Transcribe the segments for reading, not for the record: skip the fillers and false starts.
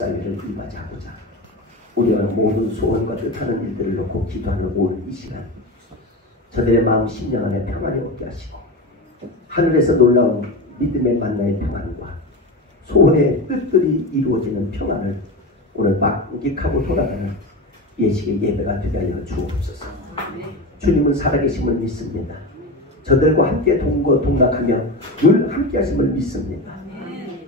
사회를 이바지하고자 우리가 모든 소원과 뜻하는 일들을 놓고 기도하는 오늘 이 시간, 저들의 마음 심령 안에 평안이 얻게 하시고 하늘에서 놀라운 믿음의 만나의 평안과 소원의 뜻들이 이루어지는 평안을 오늘 만끽하고 돌아가는 예식의 예배가 되게 하여 주옵소서. 주님은 살아계심을 믿습니다. 저들과 함께 동거동락하며 늘 함께 하심을 믿습니다.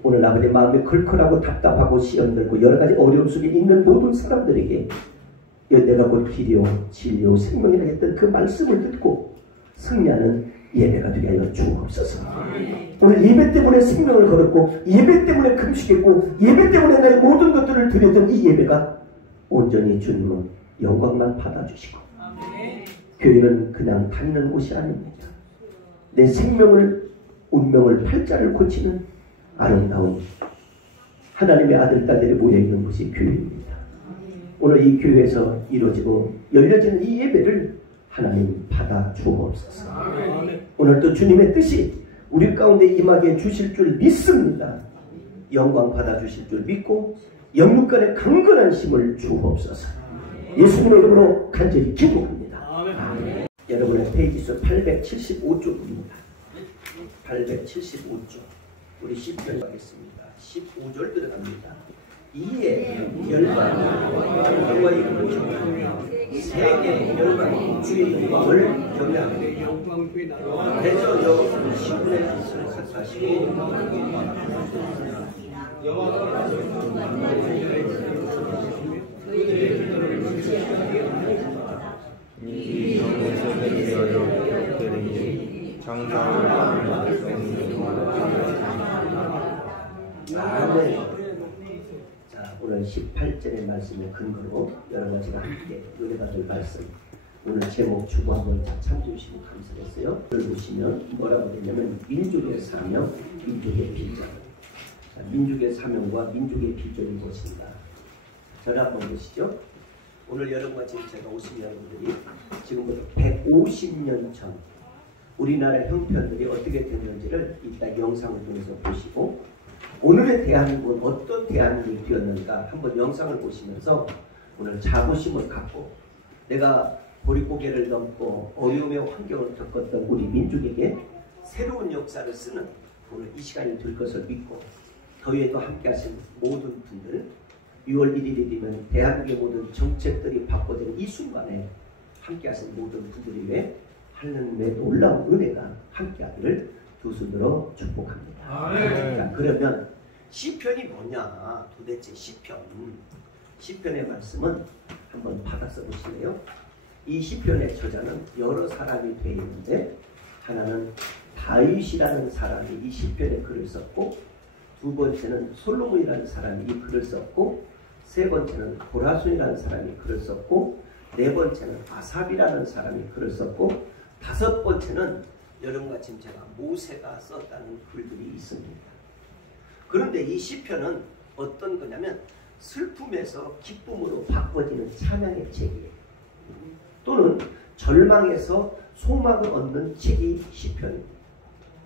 오늘 아버지 마음이 걸걸하고 답답하고 시험들고 여러가지 어려움 속에 있는 모든 사람들에게 내가 곧 길이요 진리요 생명이라 했던 그 말씀을 듣고 승리하는 예배가 되게 하여 주옵소서. 오늘 예배 때문에 생명을 걸었고 예배 때문에 금식했고 예배 때문에 나의 모든 것들을 드렸던 이 예배가 온전히 주님은 영광만 받아주시고 교회는 그냥 다니는 곳이 아닙니다. 내 생명을 운명을 팔자를 고치는 아름다운 하나님의 아들 딸들이 모여있는 곳이 교회입니다. 오늘 이 교회에서 이루어지고 열려지는 이 예배를 하나님 받아 주옵소서. 오늘도 주님의 뜻이 우리 가운데 임하게 주실 줄 믿습니다. 영광 받아 주실 줄 믿고 영육간의 강건한 힘을 주옵소서. 예수님의 이름으로 간절히 기도합니다. 아멘. 여러분의 페이지수 875쪽입니다. 875쪽 우리 10편 가겠습니다. 15절 들어갑니다. 이에 열방이 여호와의 이름을 경외하며 세계 열방이 주의 영광을 경외하며 대저 여호와는 시온의 빛을 삭사하시고 이 영에서 되어 그들이 정상을 아멘. 자, 오늘 18절의 말씀을 근거로 여러가지가 함께 노래받을 말씀, 오늘 제목 주보 한번 참조해 주시면 감사했어요. 오늘 보시면 뭐라고 되냐면 민족의 사명, 민족의 비전. 자, 민족의 사명과 민족의 비전이 무엇인가? 저를 한번 보시죠. 오늘 여러분과 지금 제가 오신 여러분들이 지금부터 150년 전 우리나라 형편들이 어떻게 됐는지를 이따 영상을 통해서 보시고 오늘의 대한민국은 어떤 대한민국이 되었는가 한번 영상을 보시면서 오늘 자부심을 갖고 내가 보릿고개를 넘고 어려움의 환경을 겪었던 우리 민족에게 새로운 역사를 쓰는 오늘 이 시간이 될 것을 믿고 더위에도 함께 하신 모든 분들 6월 1일이면 대한민국의 모든 정책들이 바꿔지는 이 순간에 함께 하신 모든 분들이 왜 하나님의 놀라운 은혜가 함께 하기를 두 손으로 축복합니다. 자, 그러면 시편이 뭐냐? 도대체 시편의 말씀은 한번 받아서 보실래요? 이 시편의 저자는 여러 사람이 되어 있는데 하나는 다윗이라는 사람이 이 시편에 글을 썼고 두 번째는 솔로몬이라는 사람이 이 글을 썼고 세 번째는 고라손이라는 사람이 글을 썼고 네 번째는 아삽이라는 사람이 글을 썼고 다섯 번째는 여러분과 지금 제가 모세가 썼다는 글들이 있습니다. 그런데 이 시편은 어떤 거냐면 슬픔에서 기쁨으로 바꿔지는 찬양의 책이에요. 또는 절망에서 소망을 얻는 책이 시편입니다.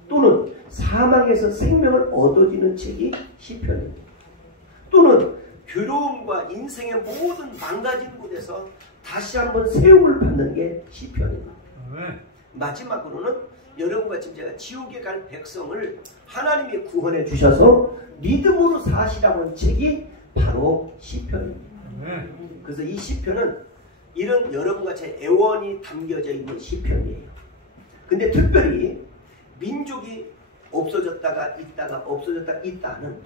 또는 사망에서 생명을 얻어지는 책이 시편입니다. 또는 괴로움과 인생의 모든 망가진 곳에서 다시 한번 세움을 받는 게 시편입니다. 마지막으로는 여러분과 지금 제가 지옥에 갈 백성을 하나님이 구원해 주셔서 믿음으로 사시라고 하는 책이 바로 시편입니다. 그래서 이 시편은 이런 여러분과 제 애원이 담겨져 있는 시편이에요. 근데 특별히 민족이 없어졌다가 있다가 없어졌다가 있다는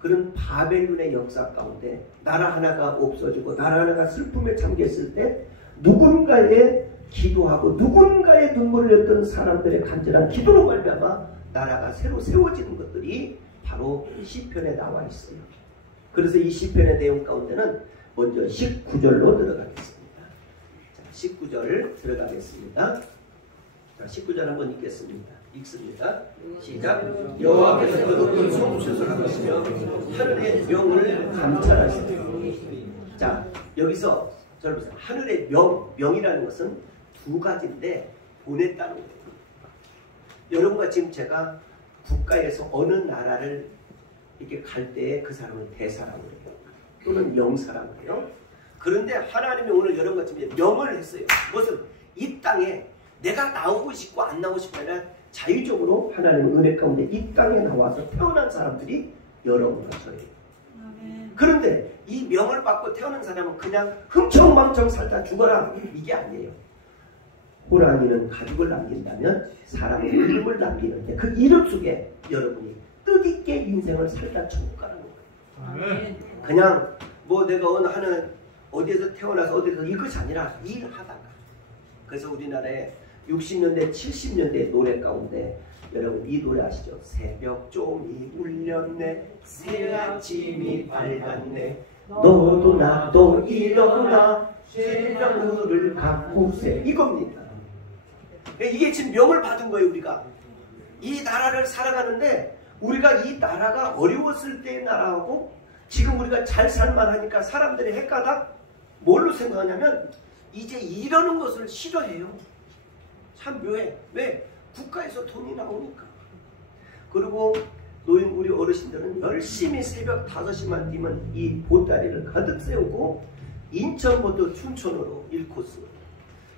그런 바벨론의 역사 가운데 나라 하나가 없어지고 나라 하나가 슬픔에 잠겼을 때 누군가의 기도하고 누군가의 눈물을 흘렸던 사람들의 간절한 기도로 말미암아 나라가 새로 세워지는 것들이 바로 시편에 나와 있어요. 그래서 이 시편의 내용 가운데는 먼저 19절로 들어가겠습니다. 자, 19절 들어가겠습니다. 자, 19절 한번 읽겠습니다. 읽습니다. 시작. 여호와께서 그 높은 성소를 하시며 하늘의 명을 감찰하시며. 자, 여기서 저를 보세요. 하늘의 명이라는 것은 두 가지인데 보냈다는 거예요. 여러분과 지금 제가 국가에서 어느 나라를 이렇게 갈 때에 그 사람을 대사라고 해요. 또는 영사라고 해요. 그런데 하나님이 오늘 여러분같이 명을 했어요. 무엇은 이 땅에 내가 나오고 싶고 안 나오고 싶고 아니라 자유적으로 하나님의 은혜 가운데 이 땅에 나와서 태어난 사람들이 여러분과 저예요. 그런데 이 명을 받고 태어난 사람은 그냥 흥청망청 살다 죽어라 이게 아니에요. 호랑이는 가죽을 남긴다면 사람은 이름을 남기는데 그 이름 속에 여러분이 뜻있게 인생을 살다 천국 가는 거예요. 그냥 뭐 내가 어느 하는 어디에서 태어나서 어디에서 이것이 아니라 일하다가. 그래서 우리나라에 60년대 70년대 노래 가운데 여러분 이 노래 아시죠? 새벽종이 울렸네 새 아침이 밝았네 너도 나도 일어나 새벽을 가꾸세 이겁니다. 이게 지금 명을 받은 거예요. 우리가 이 나라를 살아가는데 우리가 이 나라가 어려웠을 때의 나라하고 지금 우리가 잘 살만하니까 사람들이 헷가닥 뭘로 생각하냐면 이제 이러는 것을 싫어해요. 참 묘해. 왜? 국가에서 돈이 나오니까. 그리고 노인 우리 어르신들은 열심히 새벽 5시만 뛰면 이 보따리를 가득 세우고 인천부터 춘천으로 1코스,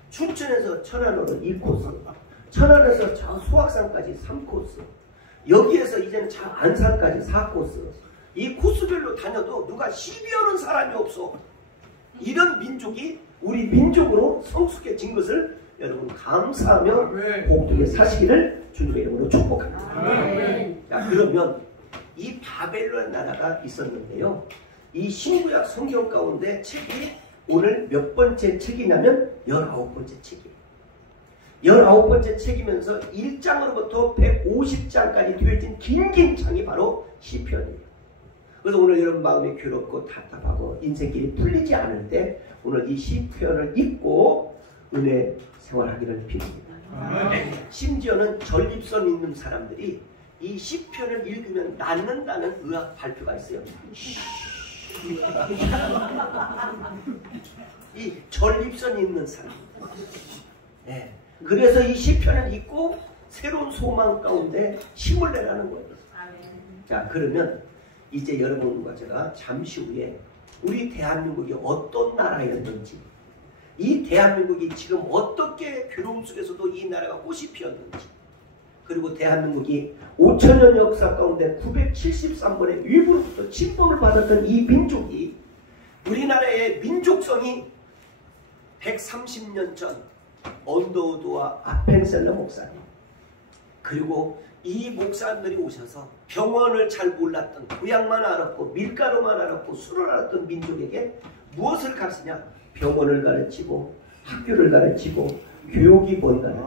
춘천에서 천안으로 1코스, 천안에서 저 수악산까지 3코스, 여기에서 이제는 저 안산까지 4코스. 이 코스별로 다녀도 누가 시비하는 사람이 없어. 이런 민족이 우리 민족으로 성숙해진 것을 여러분 감사하며 복되게 사시기를 주님의 이름으로 축복합니다. 자, 그러면 이 바벨론 나라가 있었는데요. 이 신구약 성경 가운데 책이 오늘 몇 번째 책이냐면 19번째 책이에요. 19번째 책이면서 1장으로부터 150장까지 되어진 긴 장이 바로 시편이에요. 그래서 오늘 여러분 마음이 괴롭고 답답하고 인생길이 풀리지 않을 때 오늘 이 시편을 읽고 은혜 생활하기를 빕니다. 심지어는 전립선 있는 사람들이 이 시편을 읽으면 낫는다는 의학 발표가 있어요. 이 전립선 있는 사람. 네. 그래서 이 시편을 읽고 새로운 소망 가운데 힘을 내라는 거예요. 자, 그러면 이제 여러분과 제가 잠시 후에 우리 대한민국이 어떤 나라였는지, 이 대한민국이 지금 어떻게 괴로움 속에서도 이 나라가 꽃이 피었는지, 그리고 대한민국이 5천년 역사 가운데 973번의 위부로부터 침범을 받았던 이 민족이 우리나라의 민족성이 130년 전 언더우드와 아펜셀러 목사님, 그리고 이 목사님들이 오셔서 병원을 잘 몰랐던, 보약만 알았고 밀가루만 알았고 술을 알았던 민족에게 무엇을 가르치냐? 병원을 가르치고 학교를 가르치고 교육이 뭔가를,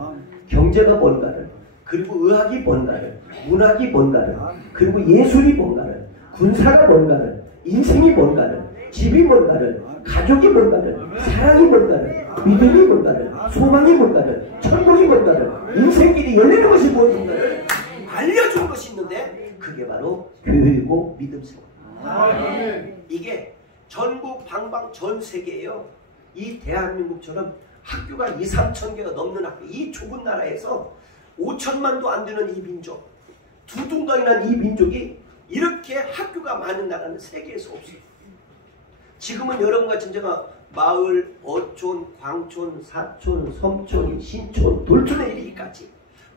경제가 뭔가를, 그리고 의학이 뭔가를, 문학이 뭔가를, 그리고 예술이 뭔가를, 군사가 뭔가를, 인생이 뭔가를, 집이 뭔가를, 가족이 뭔가를, 사랑이 뭔가를, 믿음이 뭔가를, 소망이 뭔가를, 천국이 뭔가를, 인생길이 열리는 것이 무엇인가를 알려준 것이 있는데 그게 바로 교육이고 믿음 생활. 이게 전국 방방 전 세계에요. 이 대한민국처럼 학교가 2, 3천 개가 넘는 학교, 이 좁은 나라에서 5천만도 안 되는 이 민족, 두둥강이란 이 민족이 이렇게 학교가 많은 나라는 세계에서 없어요. 지금은 여러분과 제가 마을, 어촌, 광촌, 사촌, 섬촌, 신촌, 돌촌에 이르기까지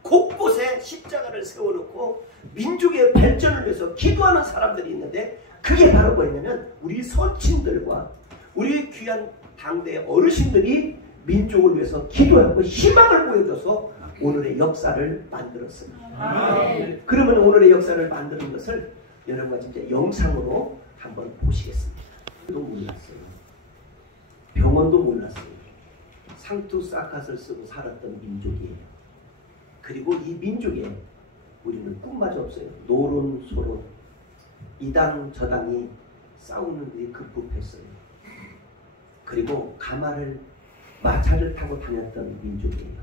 곳곳에 십자가를 세워놓고 민족의 발전을 위해서 기도하는 사람들이 있는데 그게 바로 뭐냐면 우리 선친들과 우리 귀한 당대의 어르신들이 민족을 위해서 기도하고 희망을 보여줘서 오늘의 역사를 만들었습니다. 그러면 오늘의 역사를 만드는 것을 여러분과 진짜 영상으로 한번 보시겠습니다. 도 몰랐어요. 병원도 몰랐어요. 상투사카스를 쓰고 살았던 민족이에요. 그리고 이 민족에 우리는 꿈마저 없어요. 노론소론, 이당 저당이 싸우는 데 급급했어요. 그리고 가마를, 마차를 타고 다녔던 민족이에요.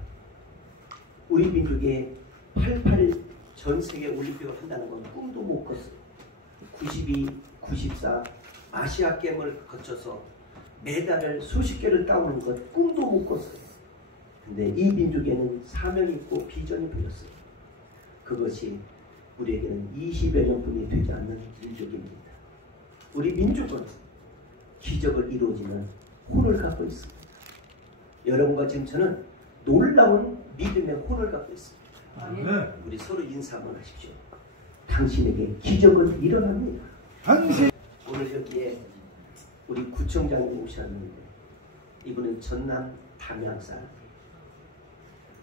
우리 민족에 88 전 세계 올림픽을 한다는 건 꿈도 못 꿨어요. 92, 94 아시아 게임을 거쳐서 메달을 수십 개를 따오는 것 꿈도 못 꿨어요. 근데 이 민족에는 사명이 있고 비전이 보였어요. 그것이 우리에게는 20여 년뿐이 되지 않는 민족입니다. 우리 민족은 기적을 이루어지는 혼을 갖고 있습니다. 여러분과 지금 저는 놀라운 믿음의 혼을 갖고 있습니다. 우리 서로 인사 한번 하십시오. 당신에게 기적은 일어납니다. 오늘 여기에 우리 구청장님 오셨는데 이분은 전남 담양 사람이에요.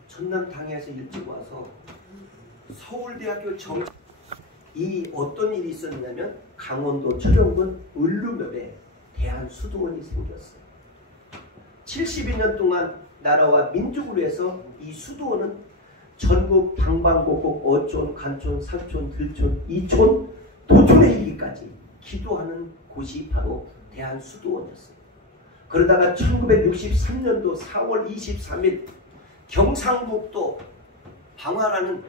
전남 담양에서 일찍 와서 서울대학교 이 어떤 일이 있었냐면 강원도 철원군 을루면에 대한수도원이 생겼어요. 72년 동안 나라와 민족을 위해서 이 수도원은 전국 방방곡곡 어촌, 간촌, 산촌, 들촌, 이촌, 도촌에 이르기까지 기도하는 곳이 바로 대한수도원이었어요. 그러다가 1963년도 4월 23일 경상북도 방화라는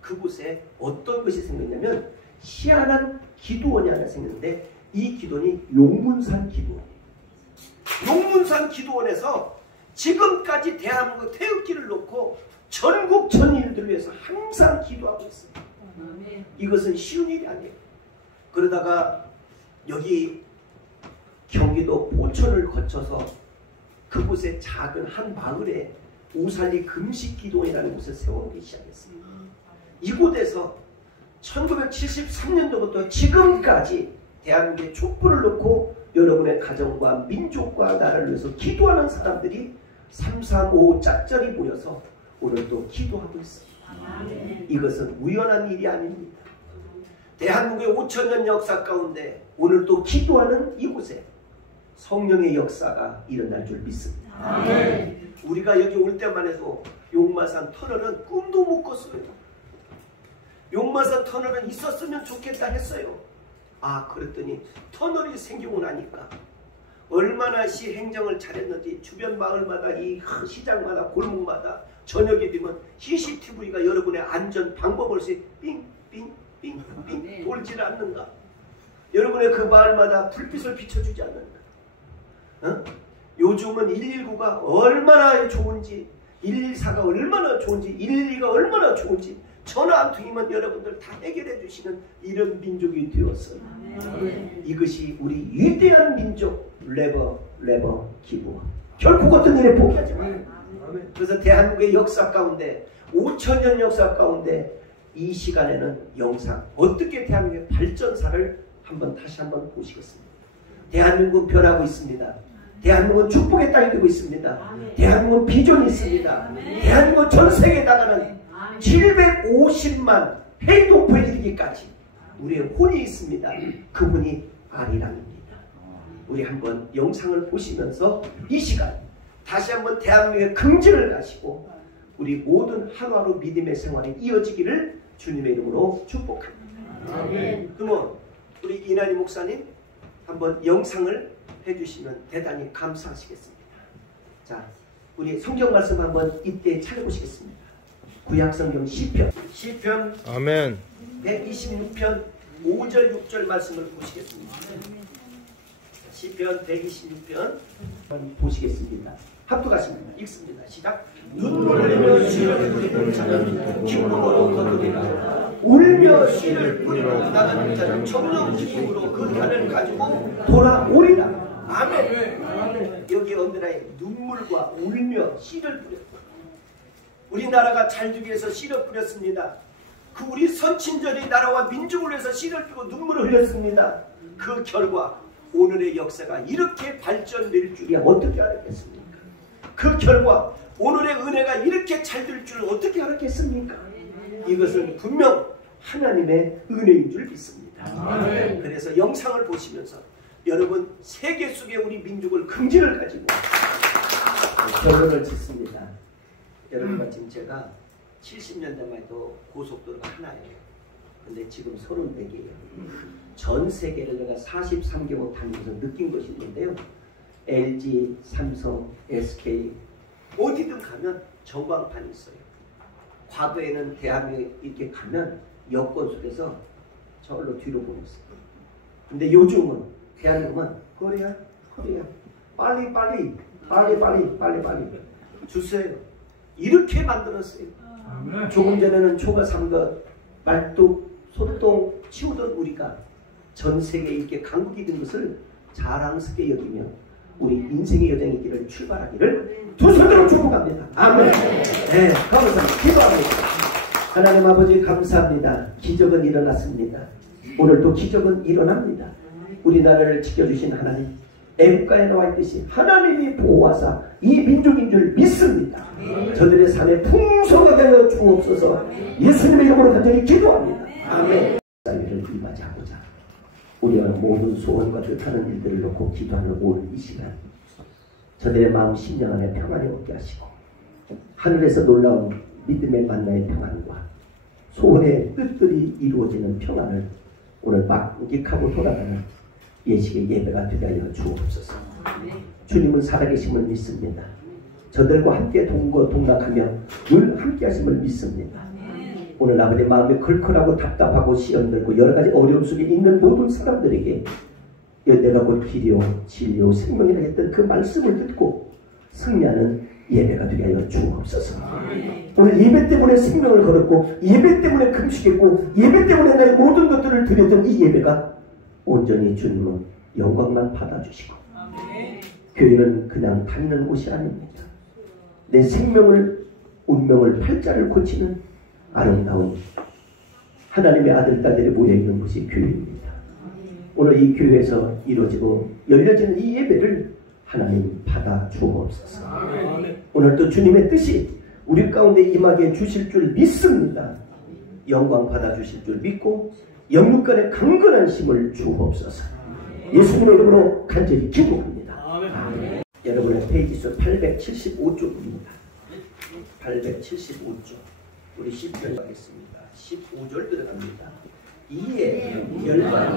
그곳에 어떤 것이 생겼냐면 희한한 기도원이 하나 생겼는데 이 기도원이 용문산 기도원이에요. 용문산 기도원에서 지금까지 대한민국 태극기를 놓고 전국 전인들을 위해서 항상 기도하고 있어요. 이것은 쉬운 일이 아니에요. 그러다가 여기 경기도 포천을 거쳐서 그곳에 작은 한 마을에 오살리 금식기도원이라는 곳을 세우기 시작했습니다. 이곳에서 1973년도부터 지금까지 대한민국의 촛불을 놓고 여러분의 가정과 민족과 나라를 위해서 기도하는 사람들이 335 짝절이 모여서 오늘 또 기도하고 있습니다. 이것은 우연한 일이 아닙니다. 대한민국의 5000년 역사 가운데 오늘 또 기도하는 이곳에 성령의 역사가 일어날 줄 믿습니다. 우리가 여기 올 때만 해도 용마산 터널은 꿈도 못 꿨어요. 용마산 터널은 있었으면 좋겠다 했어요. 아, 그랬더니 터널이 생기고 나니까 얼마나 시 행정을 잘했는지 주변 마을마다 이 시장마다 골목마다 저녁이 되면 CCTV가 여러분의 안전 방법을 삥삥삥삥 돌질 않는가? 여러분의 그 마을마다 불빛을 비춰주지 않는가? 어? 요즘은 119가 얼마나 좋은지 114가 얼마나 좋은지 112가 얼마나 좋은지 전화 한 통이면 여러분들 다 해결해 주시는 이런 민족이 되었어요. 이것이 우리 위대한 민족 레버 기부. 결코 어떤 일에 포기하지 마요. 그래서 대한민국의 역사 가운데 5000년 역사 가운데 이 시간에는 영상 어떻게 대한민국의 발전사를 다시 한번 보시겠습니다. 대한민국은 변하고 있습니다. 대한민국은 축복의 땅이 되고 있습니다. 대한민국은 비전이 있습니다. 대한민국은 전 세계에 나가는 750만 회도포에 이르기까지 우리의 혼이 있습니다. 그 혼이 아리랑입니다. 우리 한번 영상을 보시면서 이 시간 다시 한번 대한민국의 긍지를 가시고 우리 모든 하루하루 믿음의 생활이 이어지기를 주님의 이름으로 축복합니다. 그러면 우리 이난희 목사님 한번 영상을 해주시면 대단히 감사하시겠습니다. 자, 우리 성경 말씀 한번 이때 찾아보시겠습니다. 구약성경 시편 아멘. 126편 5절 6절 말씀을 보시겠습니다. 시편 126편 보시겠습니다. 합독하십니다. 읽습니다. 시작. 눈물을 흘려 시를 뿌리는 자는 기쁨으로 거두리라. 울며 씨를 뿌리러 나가는 자는 정령 기쁨으로 그 단을 가지고 돌아오리라. 아멘. 여기 언더라인 눈물과 울며 씨를 뿌렸다. 우리나라가 잘 되기 위해서 씨를 뿌렸습니다. 그 우리 선친절이 나라와 민족을 위해서 씨를 뿌리고 눈물을 흘렸습니다. 그 결과 오늘의 역사가 이렇게 발전될 줄이야 어떻게 알았겠습니까? 그 결과 오늘의 은혜가 이렇게 잘 될 줄 어떻게 알았겠습니까? 이것은 분명 하나님의 은혜인 줄 믿습니다. 그래서 영상을 보시면서 여러분 세계 속에 우리 민족을 긍지를 가지고 결론을 짓습니다. 여러분과 지금 제가 70년대만 해도 고속도로가 하나예요. 근데 지금 30대개예요. 전 세계를 내가 43개국 다니면서 느낀 것이 있는데요. LG, 삼성, SK 어디든 가면 전광판이 있어요. 과거에는 대한민국에 이렇게 가면 여권 속에서 저걸로 뒤로 보냈어요. 근데 요즘은 대한민국은 거리야 빨리 주세요. 이렇게 만들었어요. 조금 전에는 초가 삼것 말뚝 소똥 치우던 우리가 전 세계에 이렇게 강국이 된 것을 자랑스럽게 여기며 우리 인생의 여정의 길을 출발하기를 두 손으로 축복합니다. 아멘. 네, 감사합니다. 기도합니다. 하나님 아버지 감사합니다. 기적은 일어났습니다. 오늘도 기적은 일어납니다. 우리나라를 지켜주신 하나님, 애국가에 나와 있듯이 하나님이 보호하사 이 민족인 줄 믿습니다. 저들의 삶에 풍성하게 하여 주옵소서. 예수님의 이름으로 간절히 기도합니다. 아멘. 사회를 임하자고자 우리와 모든 소원과 뜻하는 일들을 놓고 기도하는 오늘 이 시간, 저들의 마음 심령 안에 평안이 얻게 하시고 하늘에서 놀라운 믿음의 만나의 평안과 소원의 뜻들이 이루어지는 평안을 오늘 만끽하고 돌아가는 예식의 예배가 되게 하여 주옵소서. 주님은 살아계심을 믿습니다. 저들과 함께 동거동락하며 늘 함께 하심을 믿습니다. 오늘 아버지 마음이 걸걸하고 답답하고 시험들고 여러가지 어려움 속에 있는 모든 사람들에게 내가 곧 길이요 진리요 생명이라 했던 그 말씀을 듣고 승리하는 예배가 되게 하여 주옵소서. 오늘 예배 때문에 생명을 걸었고 예배 때문에 금식했고 예배 때문에 나의 모든 것들을 드렸던 이 예배가 온전히 주님은 영광만 받아주시고 교회는 그냥 다니는 곳이 아닙니다. 내 생명을 운명을 팔자를 고치는 아름다운 하나님의 아들 딸들이 모여있는 곳이 교회입니다. 오늘 이 교회에서 이루어지고 열려지는 이 예배를 하나님 받아 주옵소서. 오늘도 주님의 뜻이 우리 가운데 임하게 주실 줄 믿습니다. 영광 받아 주실 줄 믿고 영육간의 강건한 힘을 주옵소서. 예수님의 이름으로 간절히 기도합니다. 아멘. 여러분의 페이지수 875쪽입니다. 875쪽 우리 10편 가겠습니다. 15절 들어갑니다. 이에 열방이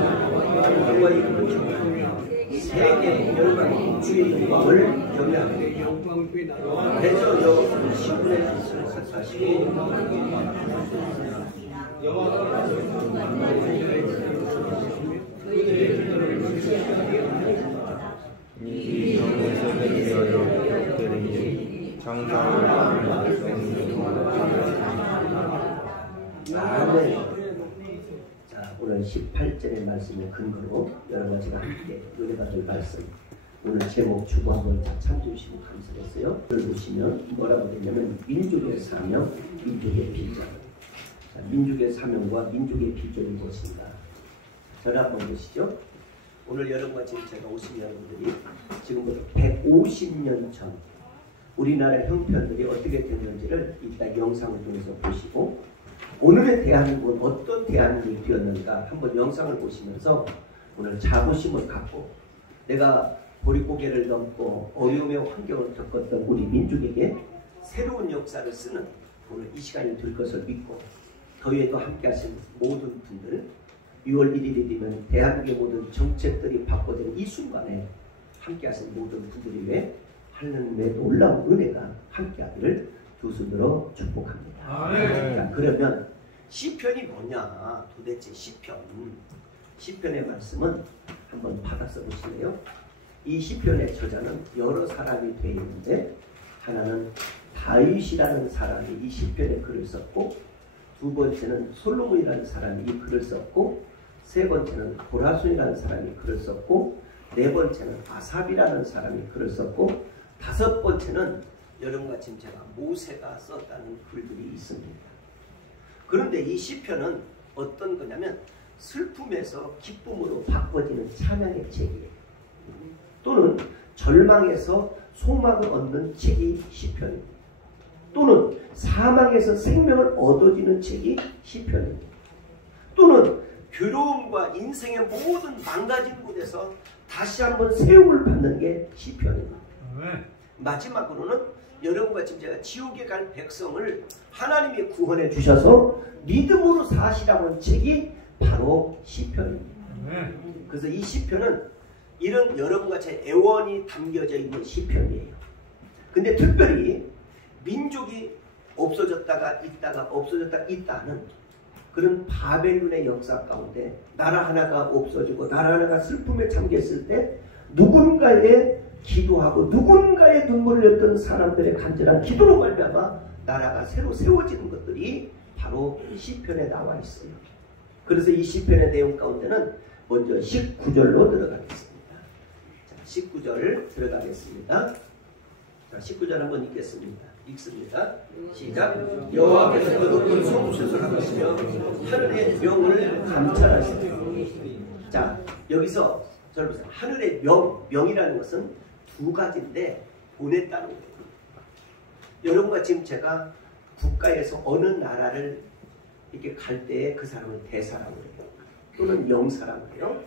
여호와의 이름을 전하며 세계 열방이 주의 영광을 경외하며 대저 여호와는 시온의 빛을 삭하시고 이 성에서 위하여 그들에게 장사를 아멘. 자, 오늘 18절의 말씀을 근거로 여러가지가 함께 은혜받을 말씀, 오늘 제목 주고 한번 참조해주시고 감사했어요. 오늘 보시면 뭐라고 되냐면 민족의 사명, 민족의 비전. 자, 민족의 사명과 민족의 비전이 무엇인가? 저를 한번 보시죠. 오늘 여러분과 지금 제가 오신 여러분들이 지금부터 150년 전 우리나라 형편들이 어떻게 됐는지를 이따 영상을 통해서 보시고 오늘의 대한민국은 어떤 대한민국이 되었는가 한번 영상을 보시면서 오늘 자부심을 갖고 내가 보릿고개를 넘고 어려움의 환경을 겪었던 우리 민족에게 새로운 역사를 쓰는 오늘 이 시간이 될 것을 믿고 더위에도 함께 하신 모든 분들 6월 1일이 되면 대한민국의 모든 정책들이 바꿔진 이 순간에 함께 하신 모든 분들이 위해 하나님의 놀라운 은혜가 함께 하기를 두 손으로 축복합니다. 자, 그러면 시편이 뭐냐? 도대체 시편의 말씀은 한번 받아서 보실래요? 이 시편의 저자는 여러 사람이 되어 있는데 하나는 다윗이라는 사람이 이 시편에 글을 썼고 두 번째는 솔로몬이라는 사람이 이 글을 썼고 세 번째는 고라손이라는 사람이 글을 썼고 네 번째는 아삽이라는 사람이 글을 썼고 다섯 번째는 여러분과 지금 제가 모세가 썼다는 글들이 있습니다. 그런데 이 시편은 어떤 거냐면 슬픔에서 기쁨으로 바꿔지는 찬양의 책이에요. 또는 절망에서 소망을 얻는 책이 시편입니다. 또는 사망에서 생명을 얻어지는 책이 시편입니다. 또는 괴로움과 인생의 모든 망가진 곳에서 다시 한번 세움을 받는 게 시편입니다. 마지막으로는 여러분과 지금 제가 지옥에 갈 백성을 하나님이 구원해 주셔서 믿음으로 사시라고 하는 책이 바로 시편입니다. 그래서 이 시편은 이런 여러분과 제 애원이 담겨져 있는 시편이에요. 근데 특별히 민족이 없어졌다가 있다가 없어졌다가 있다는 그런 바벨론의 역사 가운데 나라 하나가 없어지고 나라 하나가 슬픔에 잠겼을 때 누군가의 기도하고 누군가의 눈물을 흘렸던 사람들의 간절한 기도로 말미암아 나라가 새로 세워지는 것들이 바로 시편에 나와 있어요. 그래서 이 시편의 내용 가운데는 먼저 19절로 들어가겠습니다. 19절 들어가겠습니다. 자, 19절 한번 읽습니다. 시작. 여호와께서 그 높은 성소에서 하시며 하늘의 명을 감찰하시되. 자, 여기서 여러분 하늘의 명이라는 것은 두 가지인데 보냈다는 거예요. 여러분과 지금 제가 국가에서 어느 나라를 이렇게 갈 때에 그 사람을 대사라고 해요. 또는 명사라고 해요.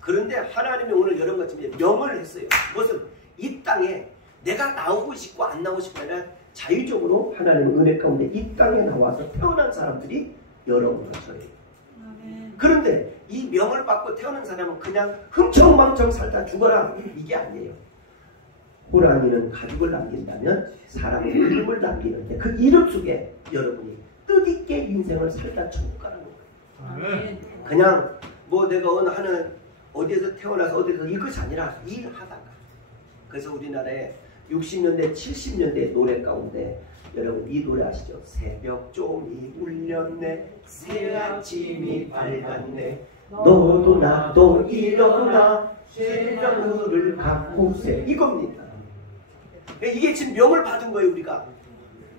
그런데 하나님이 오늘 여러분과 지금 명을 했어요. 그것은 이 땅에 내가 나오고 싶고 안 나오고 싶고 아니라 자유적으로 하나님의 은혜 가운데 이 땅에 나와서 태어난 사람들이 여러분과 저예요. 그런데 이 명을 받고 태어난 사람은 그냥 흥청망청 살다 죽어라 이게 아니에요. 호랑이는 가죽을 남긴다면 사람은 이름을 남기는데 그 이름 속에 여러분이 뜻있게 인생을 살다 천국 가는 거예요. 그냥 뭐 내가 하는 어디에서 태어나서 어디에서 이것이 아니라 일하다가. 그래서 우리나라에 60년대 70년대 노래 가운데 여러분 이 노래 아시죠? 새벽종이 울렸네 새 아침이 밝았네 너도 나도 일어나 새벽을 가꾸세 이겁니다. 이게 지금 명을 받은 거예요. 우리가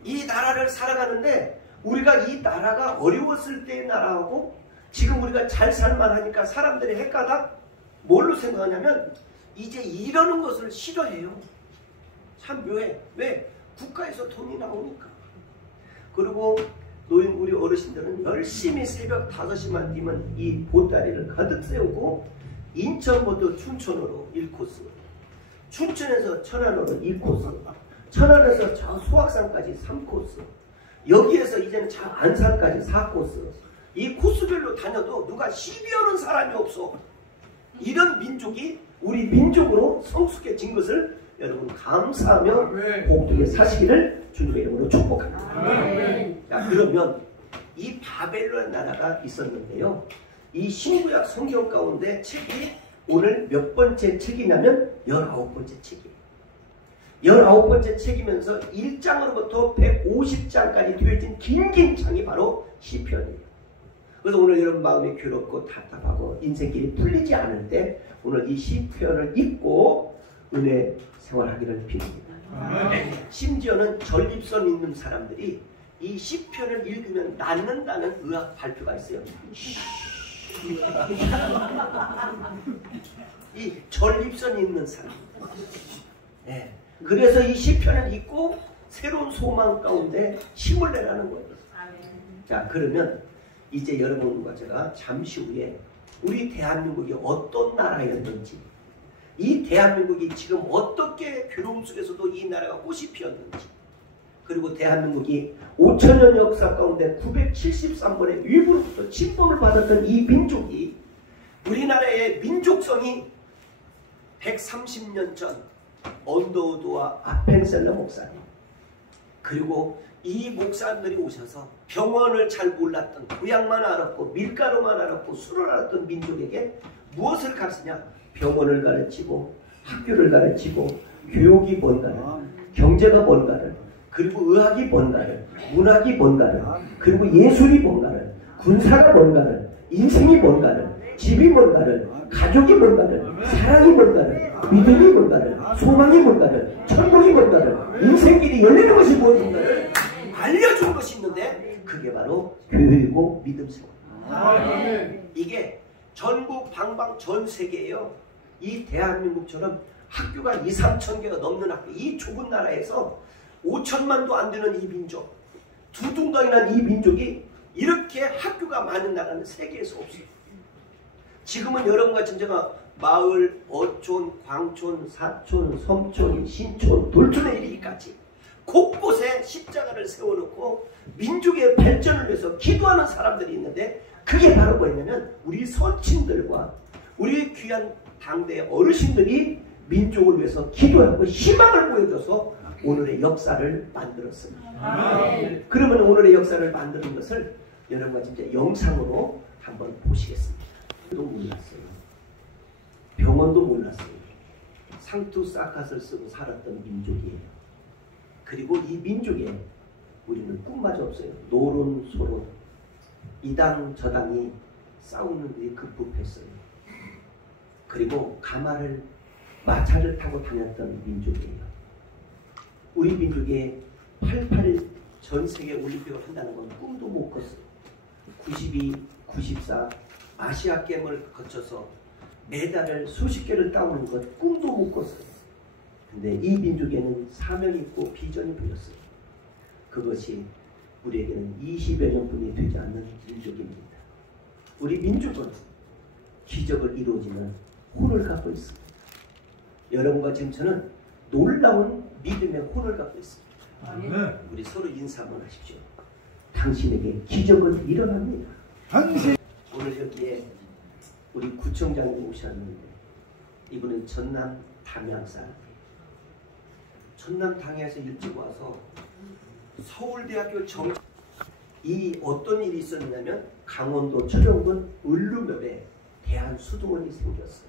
이 나라를 살아가는데 우리가 이 나라가 어려웠을 때의 나라하고 지금 우리가 잘 살만하니까 사람들이 헷갈다 뭘로 생각하냐면 이제 이러는 것을 싫어해요. 참 묘해. 왜? 국가에서 돈이 나오니까. 그리고 노인 우리 어르신들은 열심히 새벽 5시만 되면 이 보따리를 가득 세우고 인천부터 춘천으로 1코스, 춘천에서 천안으로 2코스, 천안에서 저 수악산까지 3코스, 여기에서 이제는 저 안산까지 4코스. 이 코스별로 다녀도 누가 시비하는 사람이 없어. 이런 민족이 우리 민족으로 성숙해진 것을 여러분 감사하며 복되게 사시기를 주님의 이름으로 축복합니다. 자, 그러면 이 바벨론 나라가 있었는데요. 이 신구약 성경 가운데 책이 오늘 몇 번째 책이냐면 19번째 책이에요. 19번째 책이면서 1장으로부터 150장까지 되어진 긴 장이 바로 시편이에요. 그래서 오늘 여러분 마음이 괴롭고 답답하고 인생길이 풀리지 않을 때 오늘 이 시편을 읽고 은혜 생활하기를 빕니다. 심지어는 전립선 있는 사람들이 이 시편을 읽으면 낫는다는 의학 발표가 있어요. 이 전립선이 있는 사람. 네. 그래서 이 시편을 읽고 새로운 소망 가운데 힘을 내라는 거예요. 자, 그러면 이제 여러분과 제가 잠시 후에 우리 대한민국이 어떤 나라였는지, 이 대한민국이 지금 어떻게 괴로움 속에서도 이 나라가 꽃이 피었는지, 그리고 대한민국이 5000년 역사 가운데 973번의 일부로부터 침범을 받았던 이 민족이 우리나라의 민족성이 130년 전 언더우드와 아펜셀러 목사님, 그리고 이 목사님들이 오셔서 병원을 잘 몰랐던, 구약만 알았고 밀가루만 알았고 술을 알았던 민족에게 무엇을 가르치냐? 병원을 가르치고 학교를 가르치고 교육이 뭔가를, 경제가 뭔가를, 그리고 의학이 뭔가를, 문학이 뭔가를, 그리고 예술이 뭔가를, 군사가 뭔가를, 인생이 뭔가를, 집이 뭔가를, 가족이 뭔가를, 사랑이 뭔가를, 믿음이 뭔가를, 소망이 뭔가를, 천국이 뭔가를, 인생길이 열리는 것이 무엇인가를 알려준 것이 있는데 그게 바로 교육이고 믿음 생활. 이게 전국 방방 전 세계예요. 이 대한민국처럼 학교가 2, 3천 개가 넘는 학교, 이 좁은 나라에서 5천만도 안 되는 이 민족, 두둥강이란 이 민족이 이렇게 학교가 많은 나라는 세계에서 없어요. 지금은 여러분과 진짜가 마을, 어촌, 광촌, 사촌, 섬촌, 신촌, 돌촌에 이르기까지 곳곳에 십자가를 세워놓고 민족의 발전을 위해서 기도하는 사람들이 있는데 그게 바로 뭐냐면 우리 선친들과 우리 귀한 당대 어르신들이 민족을 위해서 기도하고 희망을 보여줘서 오늘의 역사를 만들었습니다. 그러면 오늘의 역사를 만드는 것을 여러분과 진짜 영상으로 한번 보시겠습니다. 도 몰랐어요. 병원도 몰랐어요. 상투사카스를 쓰고 살았던 민족이에요. 그리고 이 민족에 우리는 꿈마저 없어요. 노론소론, 이당 저당이 싸우는 일이 급급했어요. 그리고 가마를 마차를 타고 다녔던 민족이에요. 우리 민족이 88 전 세계 올림픽을 한다는 건 꿈도 못 꿨어요. 92, 94 아시아 게임을 거쳐서 메달을 수십 개를 따오는 것 꿈도 못 꿨어요. 근데 이 민족에는 사명이 있고 비전이 보였어요. 그것이 우리에게는 20여 년뿐이 되지 않는 민족입니다. 우리 민족은 기적을 이루어지는 혼을 갖고 있습니다. 여러분과 지금 저는 놀라운 믿음의 혼을 갖고 있습니다. 우리 서로 인사 한번 하십시오. 당신에게 기적은 일어납니다. 오늘 여기에 우리 구청장님 오셨는데 이분은 전남 담양 사람이에요. 전남 담양에서 일찍 와서 서울대학교 이 어떤 일이 있었냐면 강원도 철원군 을루면에 대한수도원이 생겼어요.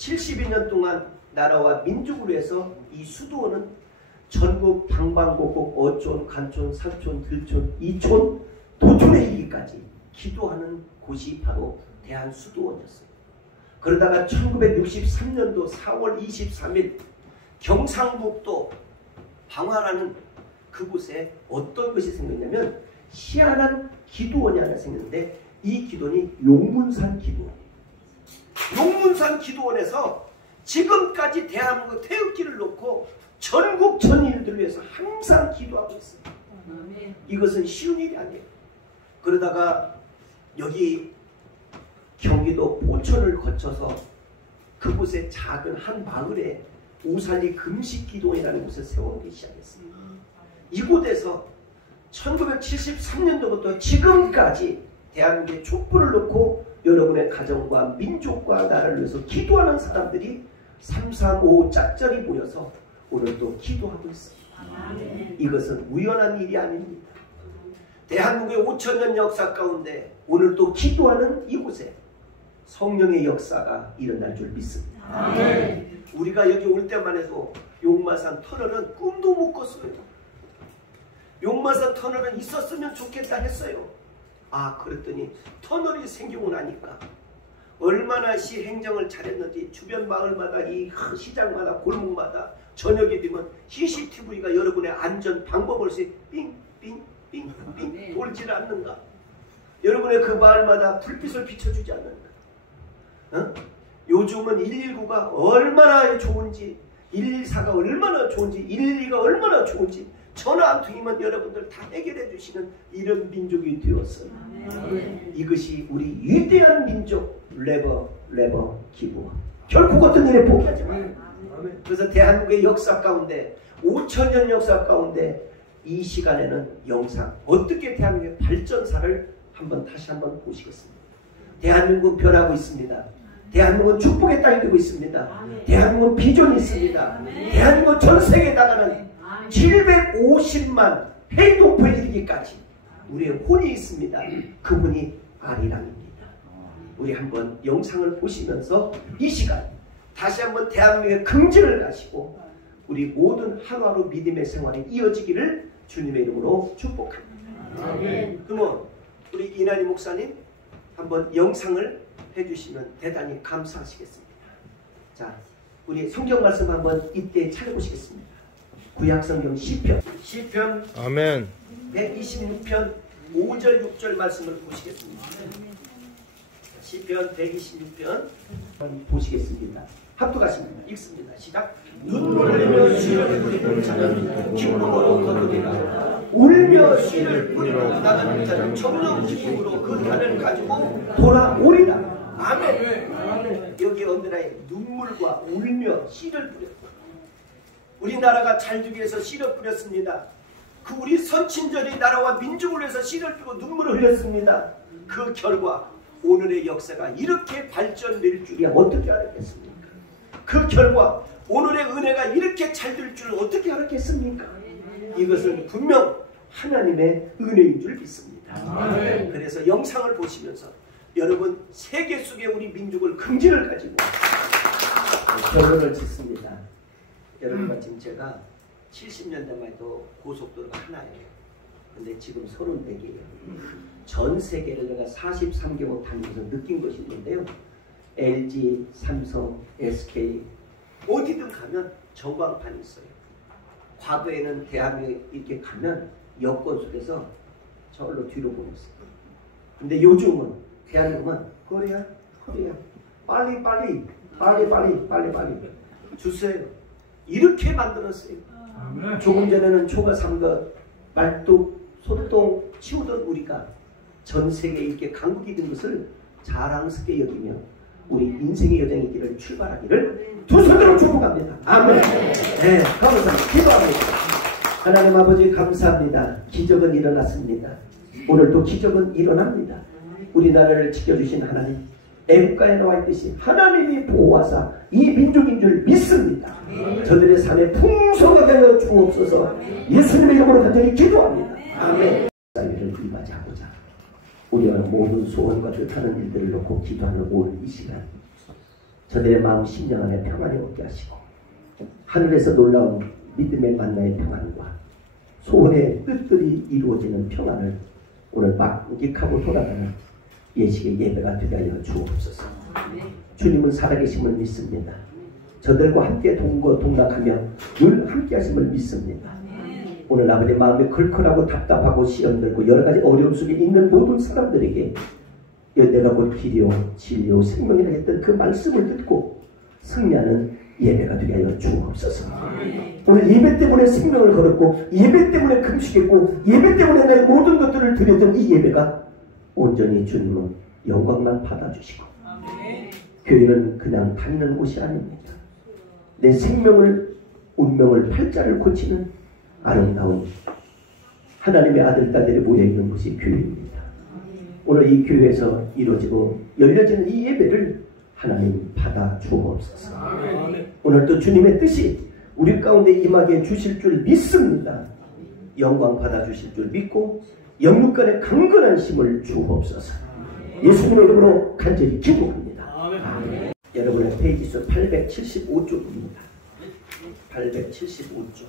72년 동안 나라와 민족을 위해서 이 수도원은 전국 방방곡곡 어촌, 간촌, 산촌, 들촌, 이촌, 도촌에 이르기까지 기도하는 곳이 바로 대한수도원이었어요. 그러다가 1963년도 4월 23일 경상북도 방화라는 그곳에 어떤 것이 생겼냐면 희한한 기도원이 하나 생겼는데 이 기도원이 용문산 기도원이에요. 용문산 기도원에서 지금까지 대한민국 태극기를 놓고 전국 전인들을 위해서 항상 기도하고 있어요. 이것은 쉬운 일이 아니에요. 그러다가 여기 경기도 포천을 거쳐서 그곳에 작은 한 마을에 오살리 금식기도원이라는 곳을 세우기 시작했습니다. 이곳에서 1973년도부터 지금까지 대한민국의 촛불을 놓고 여러분의 가정과 민족과 나라를 위해서 기도하는 사람들이 335 짝절이 모여서 오늘 또 기도하고 있습니다. 이것은 우연한 일이 아닙니다. 대한민국의 5000년 역사 가운데 오늘 또 기도하는 이곳에 성령의 역사가 일어날 줄 믿습니다. 우리가 여기 올 때만 해도 용마산 터널은 꿈도 못 꿨어요. 용마산 터널은 있었으면 좋겠다 했어요. 아, 그랬더니 터널이 생기고 나니까 얼마나 시 행정을 잘했는지 주변 마을마다 이 시장마다 골목마다 저녁이 되면 CCTV가 여러분의 안전 방법을 삥삥삥삥 돌지를 않는가? 여러분의 그 마을마다 불빛을 비춰주지 않는가? 어? 요즘은 119가 얼마나 좋은지 114가 얼마나 좋은지 112가 얼마나 좋은지 전화 한 통이면 여러분들 다 해결해 주시는 이런 민족이 되었어요. 이것이 우리 위대한 민족 레버 기브. 결코 어떤 일에 포기하지 마요. 그래서 대한민국의 역사 가운데 5000년 역사 가운데 이 시간에는 영상 어떻게 대한민국의 발전사를 다시 한번 보시겠습니다. 대한민국은 변하고 있습니다. 대한민국은 축복의 땅이 되고 있습니다. 대한민국은 비전이 있습니다. 대한민국은 전 세계에 나가는 750만 해독포에 이르기까지 우리의 혼이 있습니다. 그 혼이 아리랑입니다. 우리 한번 영상을 보시면서 이 시간 다시 한번 대한민국의 긍지를 가시고 우리 모든 하루하루 믿음의 생활이 이어지기를 주님의 이름으로 축복합니다. 그러면 우리 이난희 목사님 한번 영상을 해주시면 대단히 감사하시겠습니다. 자, 우리 성경 말씀 한번 이때 찾아보시겠습니다. 구약성경 시편 아멘. 126편 5절 6절 말씀을 보시겠습니다. 시편 126편 보시겠습니다. 합독하십니다. 읽습니다. 시작. 눈물 흘리며 씨를 뿌리는 자는 기쁨으로 거두리라. 울며 씨를 뿌리러 나가는 자는 정령 기쁨으로 그 단을 가지고 돌아오리라. 아멘. 여기 언더라인 눈물과 울며 씨를 뿌렸다. 우리나라가 잘 되기 위해서 씨를 뿌렸습니다. 그 우리 선친절이 나라와 민족을 위해서 씨를 뿌리고 눈물을 흘렸습니다. 그 결과 오늘의 역사가 이렇게 발전될 줄이야 어떻게 알았겠습니까? 그 결과 오늘의 은혜가 이렇게 잘 될 줄을 어떻게 알았겠습니까? 이것은 분명 하나님의 은혜인 줄 믿습니다. 그래서 영상을 보시면서 여러분 세계 속의 우리 민족을 긍지를 가지고 결론을 짓습니다. 여러분과 지금 제가 70년대만 해도 고속도로가 하나예요. 근데 지금 34개예요. 전 세계를 내가 43개국 다니면서 느낀 것이 있는데요. LG, 삼성, SK, 어디든 가면 전광판이 있어요. 과거에는 대한민국에 이렇게 가면 여권 속에서 저걸로 뒤로 보냈어요. 근데 요즘은 대한민국은 거리야 빨리 주세요. 이렇게 만들었어요. 조금 전에는 초가 삼것 말뚝 소똥 치우던 우리가 전 세계에 이렇게 강국이 된 것을 자랑스럽게 여기며 우리 인생의 여정의 길을 출발하기를 두 손으로 축복합니다. 아멘. 네, 감사합니다. 기도합니다. 하나님 아버지 감사합니다. 기적은 일어났습니다. 오늘도 기적은 일어납니다. 우리나라를 지켜주신 하나님, 애국가에 나와 있듯이 하나님이 보호하사 이 민족인 줄 믿습니다. 저들의 삶에 풍성하게 하여 주옵소서. 예수님의 이름으로 간절히 기도합니다. 아멘. 사위를 이맞이하고자 우리와 모든 소원과 뜻하는 일들을 놓고 기도하는 오늘 이 시간, 저들의 마음 심령 안에 평안이 얻게 하시고 하늘에서 놀라운 믿음의 만나의 평안과 소원의 뜻들이 이루어지는 평안을 오늘 만끽하고 돌아가는 예식의 예배가 되게 하여 주옵소서. 주님은 살아계심을 믿습니다. 저들과 함께 동거동락하며 늘 함께 하심을 믿습니다. 오늘 아버지 마음이 걸걸하고 답답하고 시험들고 여러가지 어려움 속에 있는 모든 사람들에게 내가 곧 길이요 진리요 생명이라 했던 그 말씀을 듣고 승리하는 예배가 되게 하여 주옵소서. 오늘 예배 때문에 생명을 걸었고 예배 때문에 금식했고 예배 때문에 내 모든 것들을 드렸던 이 예배가 온전히 주님은 영광만 받아주시고 교회는 그냥 다니는 곳이 아닙니다. 내 생명을 운명을 팔자를 고치는 아름다운 하나님의 아들 딸들이 모여있는 곳이 교회입니다. 오늘 이 교회에서 이루어지고 열려지는 이 예배를 하나님 받아 주옵소서. 오늘도 주님의 뜻이 우리 가운데 임하게 주실 줄 믿습니다. 영광 받아 주실 줄 믿고 영육간의 강건한 힘을 주옵소서. 예수님의 이름으로 간절히 기도합니다. 아멘. 여러분의 페이지수 875쪽입니다. 875쪽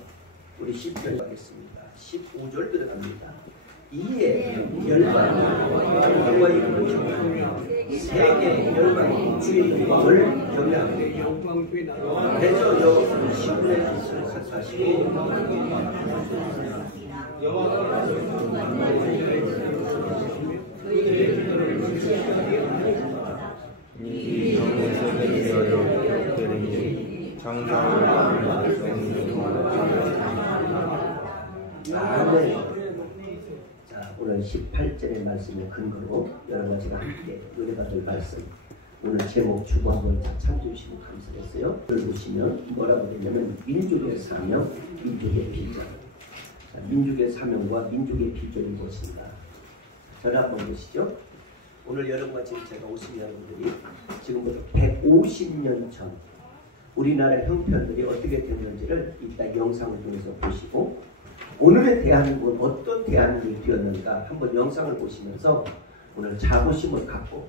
우리 10편 가겠습니다. 15절 들어갑니다. 이에 열방이 여호와 이름을 경외하며 세계 열방이 주의 영광을 경외하며 대저 여호와는 시온의 빛을 사사시고 이 영에서 위하여 그들에게 장사를 아멘. 자, 오늘 18절의 말씀을 근거로 여러가지가 함께 노래받을 말씀, 오늘 제목 주고 한번 참조해주시고 감사했어요. 오늘 보시면 뭐라고 되냐면 민족의 사명, 민족의 비전. 자, 민족의 사명과 민족의 비전이 무엇인가? 저를 한번 보시죠. 오늘 여러분과 지금 제가 오신 여러분들이 지금부터 150년 전 우리나라 형편들이 어떻게 됐는지를 이따 영상을 통해서 보시고 오늘의 대한민국은 어떤 대한민국이 되었는가 한번 영상을 보시면서 오늘 자부심을 갖고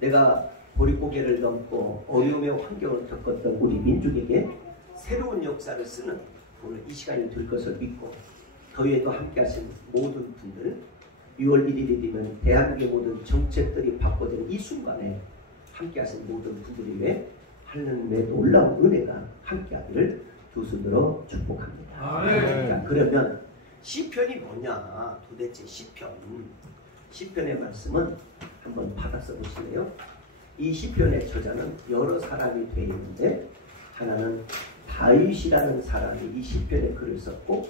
내가 보릿고개를 넘고 어려움의 환경을 겪었던 우리 민족에게 새로운 역사를 쓰는 오늘 이 시간이 될 것을 믿고 더위에도 함께 하신 모든 분들 6월 1일이 되면 대한민국의 모든 정책들이 바꿔지는 이 순간에 함께 하신 모든 분들이 위해 하나님의 놀라운 은혜가 함께하기를 두 손으로 축복합니다. 자, 그러면 시편이 뭐냐? 도대체 시편의 말씀은 한번 받아서 보실래요? 이 시편의 저자는 여러 사람이 되어 있는데 하나는 다윗이라는 사람이 이 시편에 글을 썼고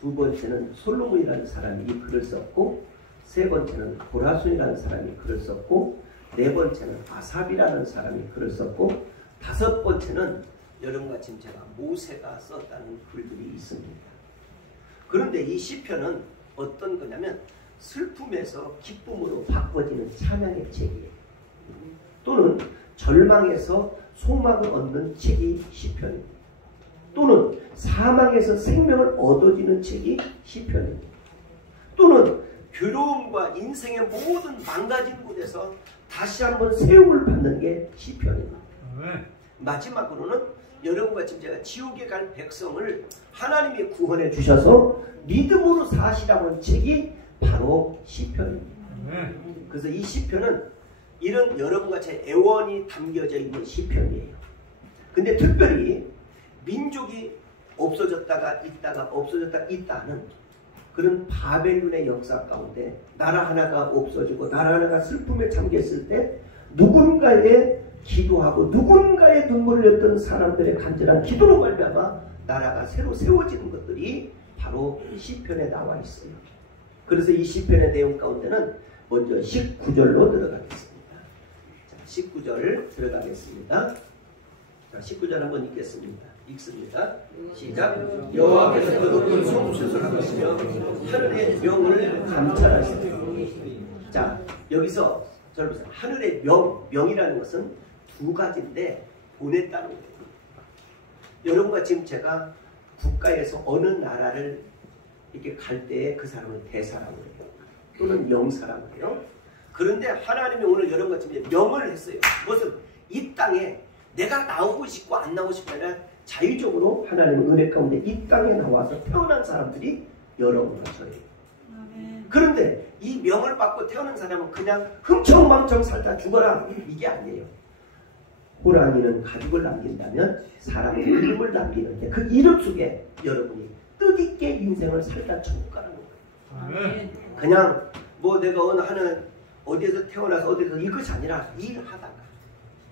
두 번째는 솔로몬이라는 사람이 이 글을 썼고 세 번째는 고라손이라는 사람이 글을 썼고 네 번째는 아삽이라는 사람이 글을 썼고 다섯 번째는 여러분과 지금 제가 모세가 썼다는 글들이 있습니다. 그런데 이 시편은 어떤 거냐면 슬픔에서 기쁨으로 바꿔지는 찬양의 책이에요. 또는 절망에서 소망을 얻는 책이 시편입니다. 또는 사망에서 생명을 얻어지는 책이 시편입니다. 또는 괴로움과 인생의 모든 망가진 곳에서 다시 한번 세움을 받는 게 시편입니다. 마지막으로는 여러분과 지금 제가 지옥에 갈 백성을 하나님이 구원해 주셔서 믿음으로 사시라는 책이 바로 시편입니다. 그래서 이 시편은 이런 여러분과 제 애원이 담겨져 있는 시편이에요. 근데 특별히 민족이 없어졌다가 있다가 없어졌다가 있다는 그런 바벨론의 역사 가운데 나라 하나가 없어지고 나라 하나가 슬픔에 잠겼을 때 누군가의 기도하고 누군가의 눈물을 흘렸던 사람들의 간절한 기도로 말미암아 나라가 새로 세워지는 것들이 바로 시편에 나와 있어요. 그래서 이 시편의 내용 가운데는 먼저 19절로 들어가겠습니다. 자, 19절 들어가겠습니다. 자, 19절 한번 읽습니다. 시작. 여호와께서 그 높은 성소를 하시며 하늘의 명을 감찰하시며. 자, 여기서 여러분 하늘의 명이라는 것은 두 가지인데 보냈다는 거예요. 여러분과 지금 제가 국가에서 어느 나라를 이렇게 갈 때에 그 사람을 대사라고 해요. 또는 영사라고 해요. 그런데 하나님이 오늘 여러분과 지금 명을 했어요. 무엇은 이 땅에 내가 나오고 싶고 안 나오고 싶고 아니라 자유적으로 하나님의 은혜 가운데 이 땅에 나와서 태어난 사람들이 여러분과 저예요. 그런데 이 명을 받고 태어난 사람은 그냥 흥청망청 살다 죽어라 이게 아니에요. 호랑이는 가죽을 남긴다면 사람은 이름을 남기는데 그 이름 속에 여러분이 뜻있게 인생을 살다 천국 가는 거예요. 그냥 뭐 내가 어느 하는 어디에서 태어나서 어디에서 이것이 아니라 일하다가.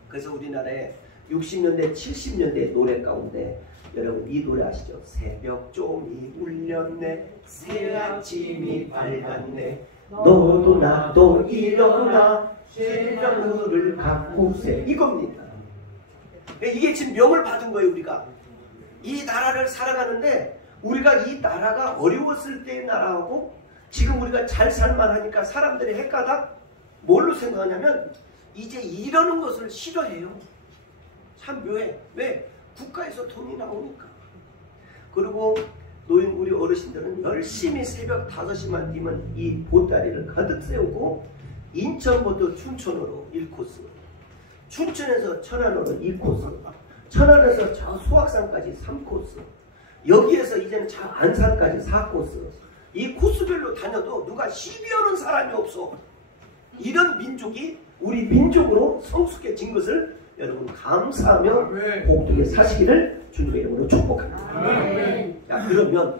그래서 우리나라에 60년대 70년대 노래 가운데 여러분 이 노래 아시죠? 새벽종이 울렸네 새 아침이 밝았네 너도 나도 일어나 새벽을 갖고세 이겁니다. 이게 지금 명을 받은 거예요. 우리가 이 나라를 살아가는데 우리가 이 나라가 어려웠을 때의 나라하고 지금 우리가 잘 살만하니까 사람들이 헷가닥 뭘로 생각하냐면 이제 이러는 것을 싫어해요. 참 묘해. 왜? 국가에서 돈이 나오니까. 그리고 우리 어르신들은 열심히 새벽 5시만 되면 이 보따리를 가득 세우고 인천부터 춘천으로 1코스, 춘천에서 천안으로 2코스, 천안에서 저 소악산까지 3코스, 여기에서 이제는 저 안산까지 4코스. 이 코스별로 다녀도 누가 시비하는 사람이 없어. 이런 민족이 우리 민족으로 성숙해진 것을 여러분 감사하며 복되게 사시기를 주님의 이름으로 축복합니다. 자, 그러면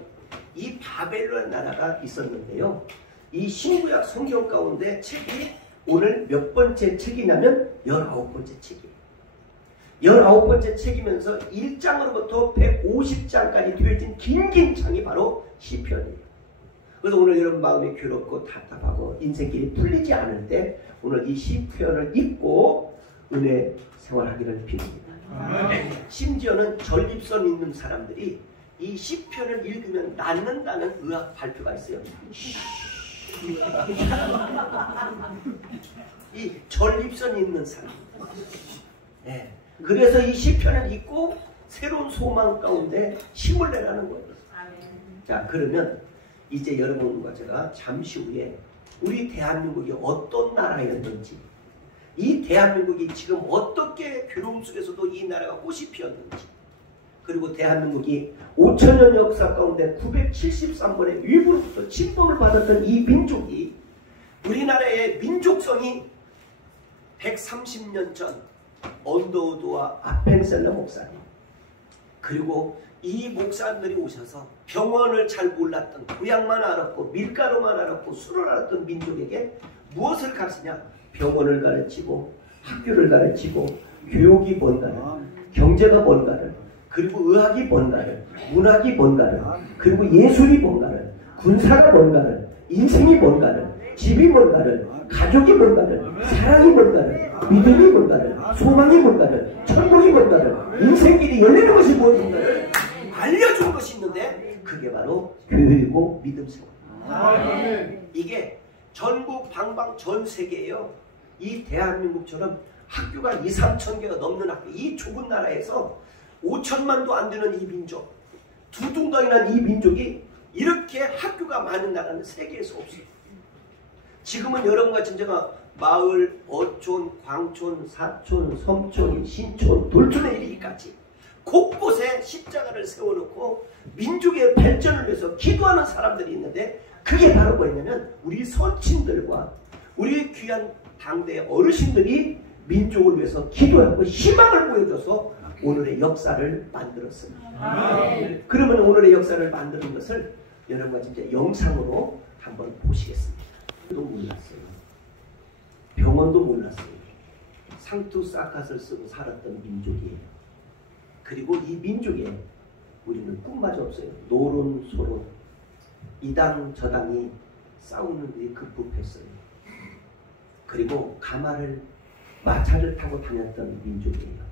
이 바벨론 나라가 있었는데요. 이 신구약 성경 가운데 책이 오늘 몇 번째 책이냐면 19번째 책이에요. 19번째 책이면서 1장으로부터 150장까지 되어진 긴 장이 바로 시편이에요. 그래서 오늘 여러분 마음이 괴롭고 답답하고 인생길이 풀리지 않을 때 오늘 이 시편을 읽고 은혜 생활하기를 빕니다. 심지어는 전립선 있는 사람들이 이 시편을 읽으면 낫는다는 의학 발표가 있어요. 이 전립선이 있는 사람. 네. 그래서 이 시편을 읽고 새로운 소망 가운데 힘을 내라는 거예요. 자, 그러면 이제 여러분과 제가 잠시 후에 우리 대한민국이 어떤 나라였는지, 이 대한민국이 지금 어떻게 괴로움 속에서도 이 나라가 꽃이 피었는지, 그리고 대한민국이 5천년 역사 가운데 973번의 위부로부터 침범을 받았던 이 민족이 우리나라의 민족성이 130년 전 언더우드와 아펜셀러 목사님, 그리고 이 목사님들이 오셔서 병원을 잘 몰랐던, 보약만 알았고 밀가루만 알았고 술을 알았던 민족에게 무엇을 가르치냐? 병원을 가르치고 학교를 가르치고 교육이 뭔가를, 경제가 뭔가를, 그리고 의학이 뭔가를, 문학이 뭔가를, 그리고 예술이 뭔가를, 군사가 뭔가를, 인생이 뭔가를, 집이 뭔가를, 가족이 뭔가를, 사랑이 뭔가를, 믿음이 뭔가를, 소망이 뭔가를, 천국이 뭔가를, 인생길이 열리는 것이 무엇인가를 알려준 것이 있는데 그게 바로 교육이고 믿음 생활. 이게 전국 방방 전 세계에요. 이 대한민국처럼 학교가 2, 3천 개가 넘는 학교, 이 좁은 나라에서 5천만도 안 되는 이 민족, 두둥강이라는 이 민족이 이렇게 학교가 많은 나라는 세계에서 없어요. 지금은 여러분과 제가 마을, 어촌, 광촌, 사촌, 섬촌, 신촌, 돌촌에 이르기까지 곳곳에 십자가를 세워놓고 민족의 발전을 위해서 기도하는 사람들이 있는데 그게 바로 뭐냐면 우리 선친들과 우리 귀한 당대 어르신들이 민족을 위해서 기도하고 희망을 보여줘서 오늘의 역사를 만들었습니다. 그러면 오늘의 역사를 만드는 것을 여러분과 진짜 영상으로 한번 보시겠습니다. 도 몰랐어요. 병원도 몰랐어요. 상투사카스를 쓰고 살았던 민족이에요. 그리고 이 민족에 우리는 꿈마저 없어요. 노론 소론 이당 저당이 싸우는 일이 급급했어요. 그리고 가마를 마차를 타고 다녔던 민족이에요.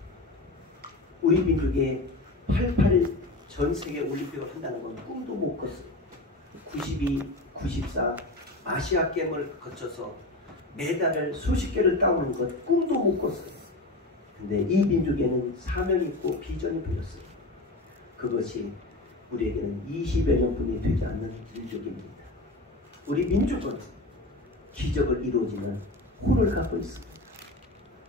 우리 민족에 88 전 세계 올림픽을 한다는 건 꿈도 못 꿨어요. 92, 94 아시아 게임을 거쳐서 메달을 수십 개를 따오는 것 꿈도 못 꿨어요. 근데 이 민족에는 사명이 있고 비전이 보였어요. 그것이 우리에게는 20여 년뿐이 되지 않는 민족입니다. 우리 민족은 기적을 이루어지는 혼을 갖고 있습니다.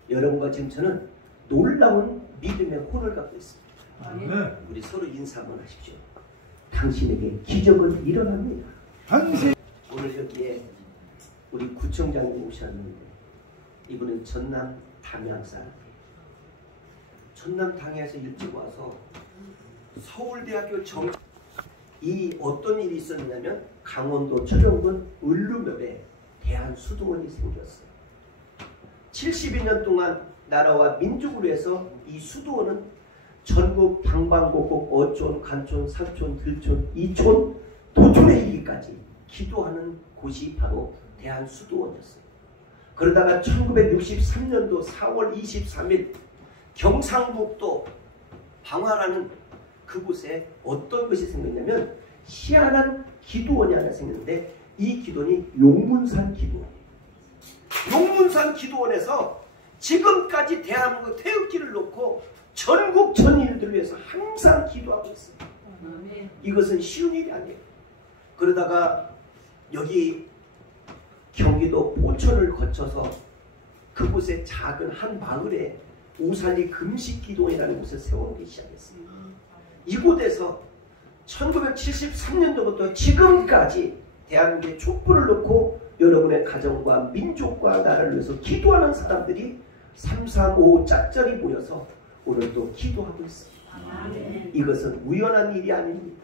여러분과 지금 저는 놀라운 믿음의 혼을 갖고 있습니다. 우리 서로 인사 한번 하십시오. 당신에게 기적은 일어납니다. 오늘 여기에 우리 구청장님이 오셨는데 이분은 전남 담양 사람이에요. 전남 담양에서 일찍 와서 서울대학교 이 어떤 일이 있었냐면 강원도 철원군 을루면에 대한수도원이 생겼어요. 72년 동안 나라와 민족을 위해서 이 수도원은 전국 방방곡곡 어촌, 간촌, 산촌, 들촌, 이촌, 도촌에 이르기까지 기도하는 곳이 바로 대한수도원이었어요. 그러다가 1963년도 4월 23일 경상북도 방화라는 그곳에 어떤 것이 생겼냐면 희한한 기도원이 하나 생겼는데 이 기도원이 용문산 기도원이에요. 용문산 기도원에서 지금까지 대한민국 태극기를 놓고 전국 전인들을 위해서 항상 기도하고 있어요. 이것은 쉬운 일이 아니에요. 그러다가 여기 경기도 포천을 거쳐서 그곳에 작은 한 마을에 오살리 금식기도원이라는 곳을 세우기 시작했습니다. 이곳에서 1973년도부터 지금까지 대한민국의 촛불을 놓고 여러분의 가정과 민족과 나라를 위해서 기도하는 사람들이 335 짝짝이 모여서 오늘 또 기도하고 있습니다. 이것은 우연한 일이 아닙니다.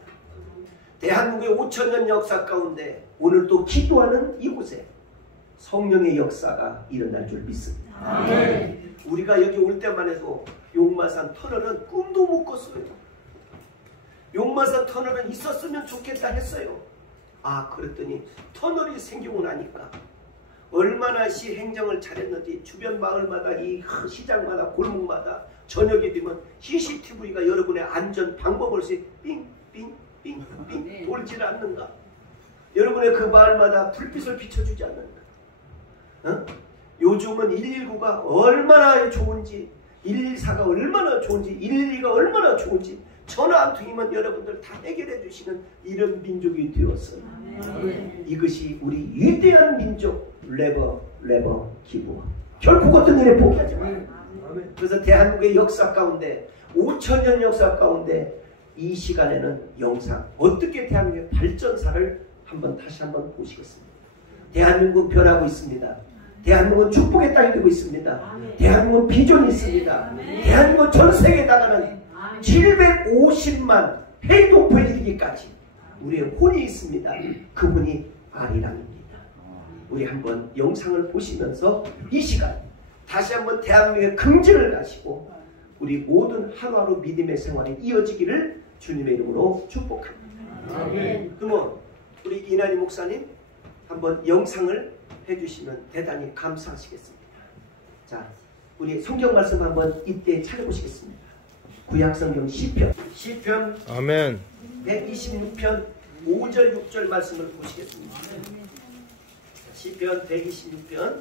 대한민국의 5000년 역사 가운데 오늘 또 기도하는 이곳에 성령의 역사가 일어날 줄 믿습니다. 우리가 여기 올 때만 해도 용마산 터널은 꿈도 못 꿨어요. 용마산 터널은 있었으면 좋겠다 했어요. 아, 그랬더니 터널이 생기고 나니까 얼마나 시 행정을 잘했는지 주변 마을마다 이 시장마다 골목마다 저녁이 되면 CCTV가 여러분의 안전 방법을 삥삥삥삥 돌질 않는가? 여러분의 그 마을마다 불빛을 비춰주지 않는가? 어? 요즘은 119가 얼마나 좋은지 114가 얼마나 좋은지 112가 얼마나 좋은지 전화 한 통이면 여러분들 다 해결해 주시는 이런 민족이 되었어요. 이것이 우리 위대한 민족 레버 기부. 결국 어떤 일에 포기하지 마요. 그래서 대한민국의 역사 가운데 5000년 역사 가운데 이 시간에는 영상 어떻게 대한민국의 발전사를 다시 한번 보시겠습니다. 대한민국은 변하고 있습니다. 대한민국은 축복의 땅이 되고 있습니다. 대한민국은 비전이 있습니다. 대한민국은 전 세계에 나가는 750만 회도포에 이르기까지 우리의 혼이 있습니다. 그 혼이 아리랑입니다. 우리 한번 영상을 보시면서 이 시간 다시 한번 대한민국의 긍지를 가시고 우리 모든 하루하루 믿음의 생활이 이어지기를 주님의 이름으로 축복합니다. 그러면 우리 이난희 목사님 한번 영상을 해주시면 대단히 감사하시겠습니다. 자, 우리 성경 말씀 한번 이때 찾아보시겠습니다. 구약성경 시편 아멘. 126편 5절 6절 말씀을 보시겠습니다. 시편 126편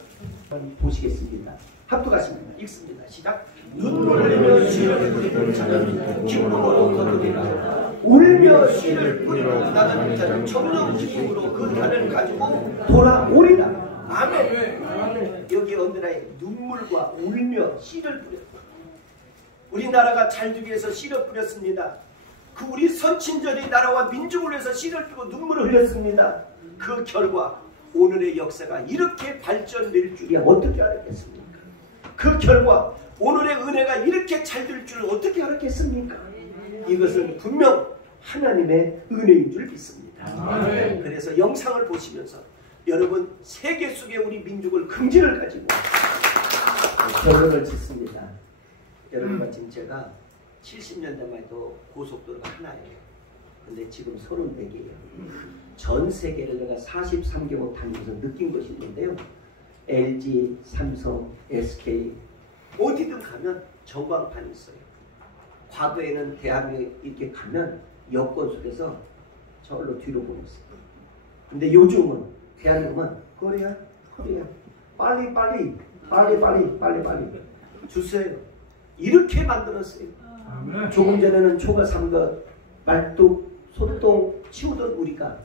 보시겠습니다. 합독하십니다. 읽습니다. 시작. 눈물 흘리며 시를 뿌리는 자는 기쁨으로 거두리라. 울며 씨를 뿌리러 나가는 자는 정령 기쁨으로 그 단을 가지고 돌아오리라. 아멘. 여기 어느 나라에 눈물과 울며 씨를 뿌렸다. 우리나라가 잘 되기 위해서 씨를 뿌렸습니다. 그 우리 선친절이 나라와 민족을 위해서 씨를 뿌리고 눈물을 흘렸습니다. 그 결과 오늘의 역사가 이렇게 발전될 줄이야 어떻게 알았겠습니까? 그 결과 오늘의 은혜가 이렇게 잘 될 줄 어떻게 알았겠습니까? 이것은 분명 하나님의 은혜인 줄 믿습니다. 그래서 영상을 보시면서 여러분 세계 속에 우리 민족을 긍지를 가지고 결론을 짓습니다. 여러분과 지금 제가 70년대만 해도 고속도로가 하나예요. 근데 지금 34개예요. 전 세계를 내가 43개국 다니면서 느낀 것이 있는데요. LG, 삼성, SK 어디든 가면 전광판이 있어요. 과거에는 대학에 이렇게 가면 여권 속에서 저걸로 뒤로 보고 있어요. 근데 요즘은 대학에 가면 코리아 빨리 주세요. 이렇게 만들었어요. 조금 전에는 초가 삼각, 말뚝, 소똥 치우던 우리가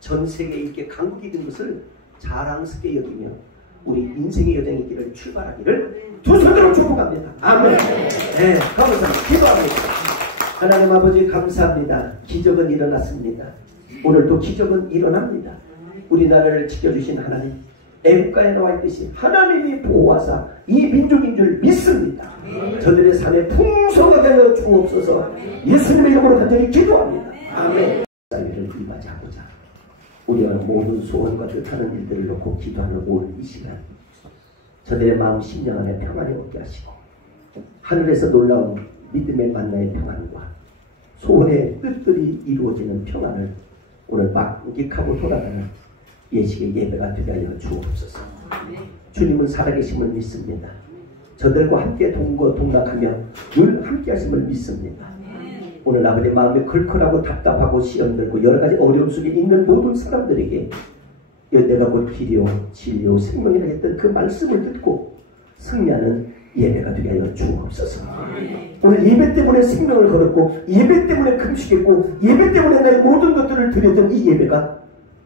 전 세계에 이렇게 강국이 된 것을 자랑스럽게 여기며 우리 인생의 여정의 길을 출발하기를 두 손으로 축복합니다. 아멘. 네, 감사합니다. 기도합니다. 하나님 아버지 감사합니다. 기적은 일어났습니다. 오늘도 기적은 일어납니다. 우리나라를 지켜주신 하나님, 애국가에 나와 있듯이 하나님이 보호하사 이 민족인 줄 믿습니다. 저들의 삶에 풍성하게 하여 주옵소서. 예수님의 이름으로 간절히 기도합니다. 아멘. 사회를 이바지하고자 우리와 모든 소원과 뜻하는 일들을 놓고 기도하는 오늘 이 시간, 저들의 마음 심령 안에 평안이 얻게 하시고 하늘에서 놀라운 믿음의 만나의 평안과 소원의 뜻들이 이루어지는 평안을 오늘 만끽하고 돌아가는 예식의 예배가 되게 하여 주옵소서. 주님은 살아계심을 믿습니다. 저들과 함께 동거동락하며 늘 함께 하심을 믿습니다. 오늘 아버지 마음이 걸걸하고 답답하고 시험들고 여러가지 어려움 속에 있는 모든 사람들에게 내가 곧 길이요 진리요 생명이라 했던 그 말씀을 듣고 승리하는 예배가 되게 하여 주옵소서. 오늘 예배 때문에 생명을 걸었고 예배 때문에 금식했고 예배 때문에 나의 모든 것들을 드렸던 이 예배가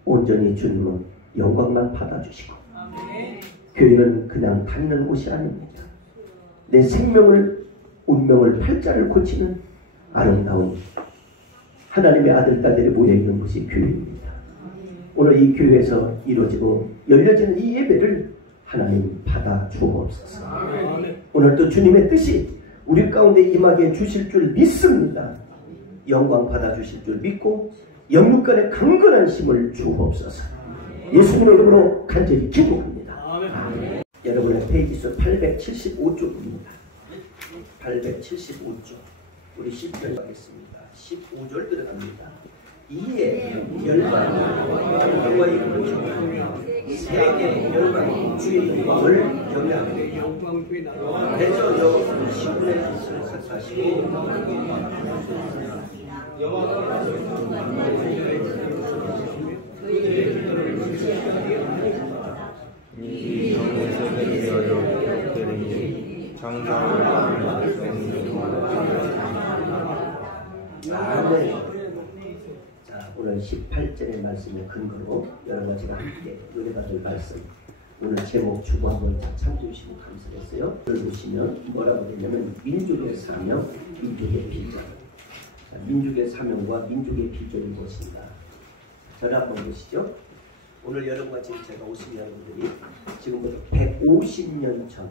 온전히 주님은 영광만 받아주시고 교회는 그냥 다니는 곳이 아닙니다. 내 생명을 운명을 팔자를 고치는 아름다운 하나님의 아들 딸들이 모여있는 곳이 교회입니다. 오늘 이 교회에서 이루어지고 열려지는 이 예배를 하나님 받아 주옵소서. 오늘도 주님의 뜻이 우리 가운데 임하게 주실 줄 믿습니다. 영광 받아 주실 줄 믿고 영육간의 강건한 힘을 주옵소서. 예수님의 이름으로 간절히 기도합니다. 아멘. 여러분의 페이지수 875쪽입니다. 875쪽 우리 10편 가겠습니다. 15절 들어갑니다. 이에 열방이 여호와 이름을 경외하며 세계 열방이 주의 영광을 경외하며 대저 여호와는 시온의 빛을 삭사하시고 이 영세를 위하여 그들이 장사를 아멘. 자, 오늘 18절의 말씀을 근거로 여러분 제가 함께 은혜받을 말씀, 오늘 제목 주고 한번 참조해주시고 감사했어요. 오늘 보시면 뭐라고 되냐면 민족의 사명, 민족의 비전. 자, 민족의 사명과 민족의 비전이 무엇인가? 저를 한번 보시죠. 오늘 여러분과 지금 제가 오신 여러분들이 지금부터 150년 전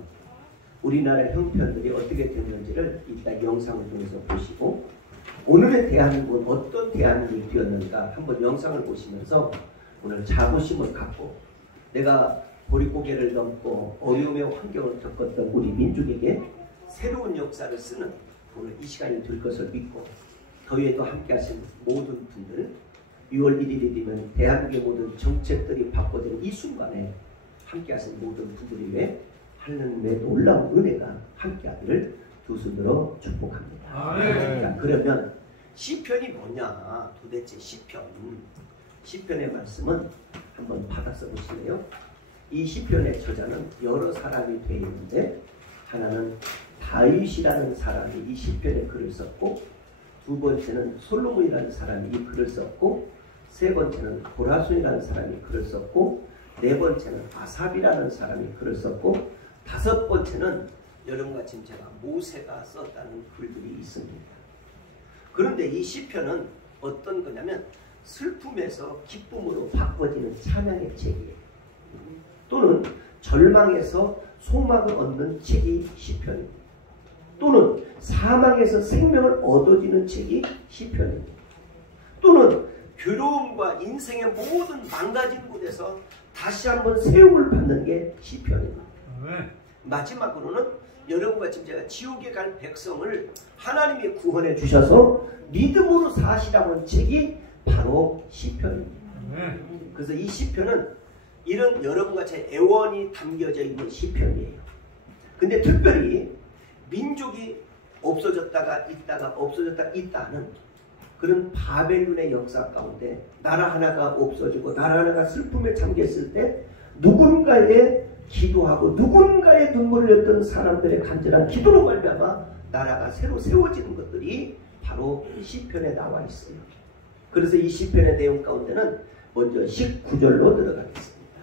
우리나라 형편들이 어떻게 됐는지를 이따 영상을 통해서 보시고 오늘의 대한민국은 어떤 대한민국이 되었는가 한번 영상을 보시면서 오늘 자부심을 갖고 내가 보릿고개를 넘고 어려움의 환경을 겪었던 우리 민족에게 새로운 역사를 쓰는 오늘 이 시간이 될 것을 믿고 더위에도 함께 하신 모든 분들 6월 1일이 되면 대한민국의 모든 정책들이 바꿔지는 이 순간에 함께 하신 모든 분들이 위해 하나님의 놀라운 은혜가 함께 하기를 두 손으로 축복합니다. 자, 그러면 시편이 뭐냐? 도대체 시편의 말씀은 한번 받아서 보실래요? 이 시편의 저자는 여러 사람이 되어 있는데 하나는 다윗이라는 사람이 이 시편에 글을 썼고 두 번째는 솔로몬이라는 사람이 이 글을 썼고 세 번째는 고라손이라는 사람이 글을 썼고 네 번째는 아삽이라는 사람이 글을 썼고 다섯 번째는 여러분과 지금 제가 모세가 썼다는 글들이 있습니다. 그런데 이 시편은 어떤 거냐면 슬픔에서 기쁨으로 바꿔지는 찬양의 책이에요. 또는 절망에서 소망을 얻는 책이 시편입니다. 또는 사망에서 생명을 얻어지는 책이 시편입니다. 또는 괴로움과 인생의 모든 망가진 곳에서 다시 한번 세움을 받는 게 시편입니다. 마지막으로는 여러분과 지금 제가 지옥에 갈 백성을 하나님이 구원해 주셔서 믿음으로 사시라는 책이 바로 시편입니다. 그래서 이 시편은 이런 여러분과 제 애원이 담겨져 있는 시편이에요. 근데 특별히 민족이 없어졌다가 있다가 없어졌다가 있다는 그런 바벨론의 역사 가운데 나라 하나가 없어지고 나라 하나가 슬픔에 잠겼을 때 누군가의 기도하고 누군가의 눈물을 흘렸던 사람들의 간절한 기도로 말미암아 나라가 새로 세워지는 것들이 바로 시편에 나와 있어요. 그래서 이 시편의 내용 가운데는 먼저 19절로 들어가겠습니다.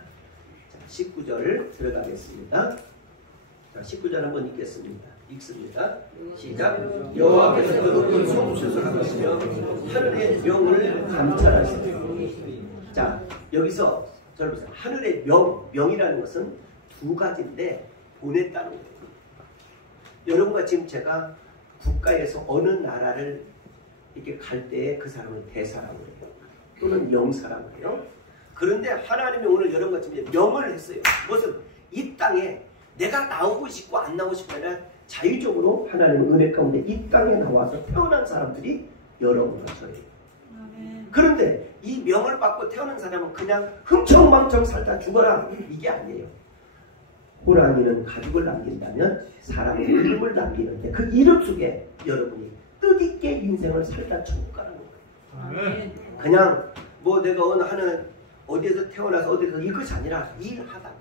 자, 19절 들어가겠습니다. 자, 19절 한번 읽겠습니다. 읽습니다. 시작. 여호와께서 그 높은 성소에서 하시며 하늘의 명을 감찰하시며. 자, 여기서 저를 보세요. 하늘의 명이라는 것은 두 가지인데 보냈다는 거예요. 여러분과 지금 제가 국가에서 어느 나라를 이렇게 갈 때에 그 사람을 대사라고 해요. 또는 명사라고 해요. 그런데 하나님이 오늘 여러분과 지금 명을 했어요. 무엇은 이 땅에 내가 나오고 싶고 안 나오고 싶고 아니라 자유적으로 하나님의 은혜 가운데 이 땅에 나와서 태어난 사람들이 여러분과 저예요. 그런데 이 명을 받고 태어난 사람은 그냥 흥청망청 살다 죽어라 이게 아니에요. 호랑이는 가죽을 남긴다면 사람은 이름을 남기는데 그 이름 속에 여러분이 뜻있게 인생을 살다 천국 가는 거예요. 그냥 뭐 내가 어느 하는 어디에서 태어나서 어디에서 이것이 아니라 일하다가.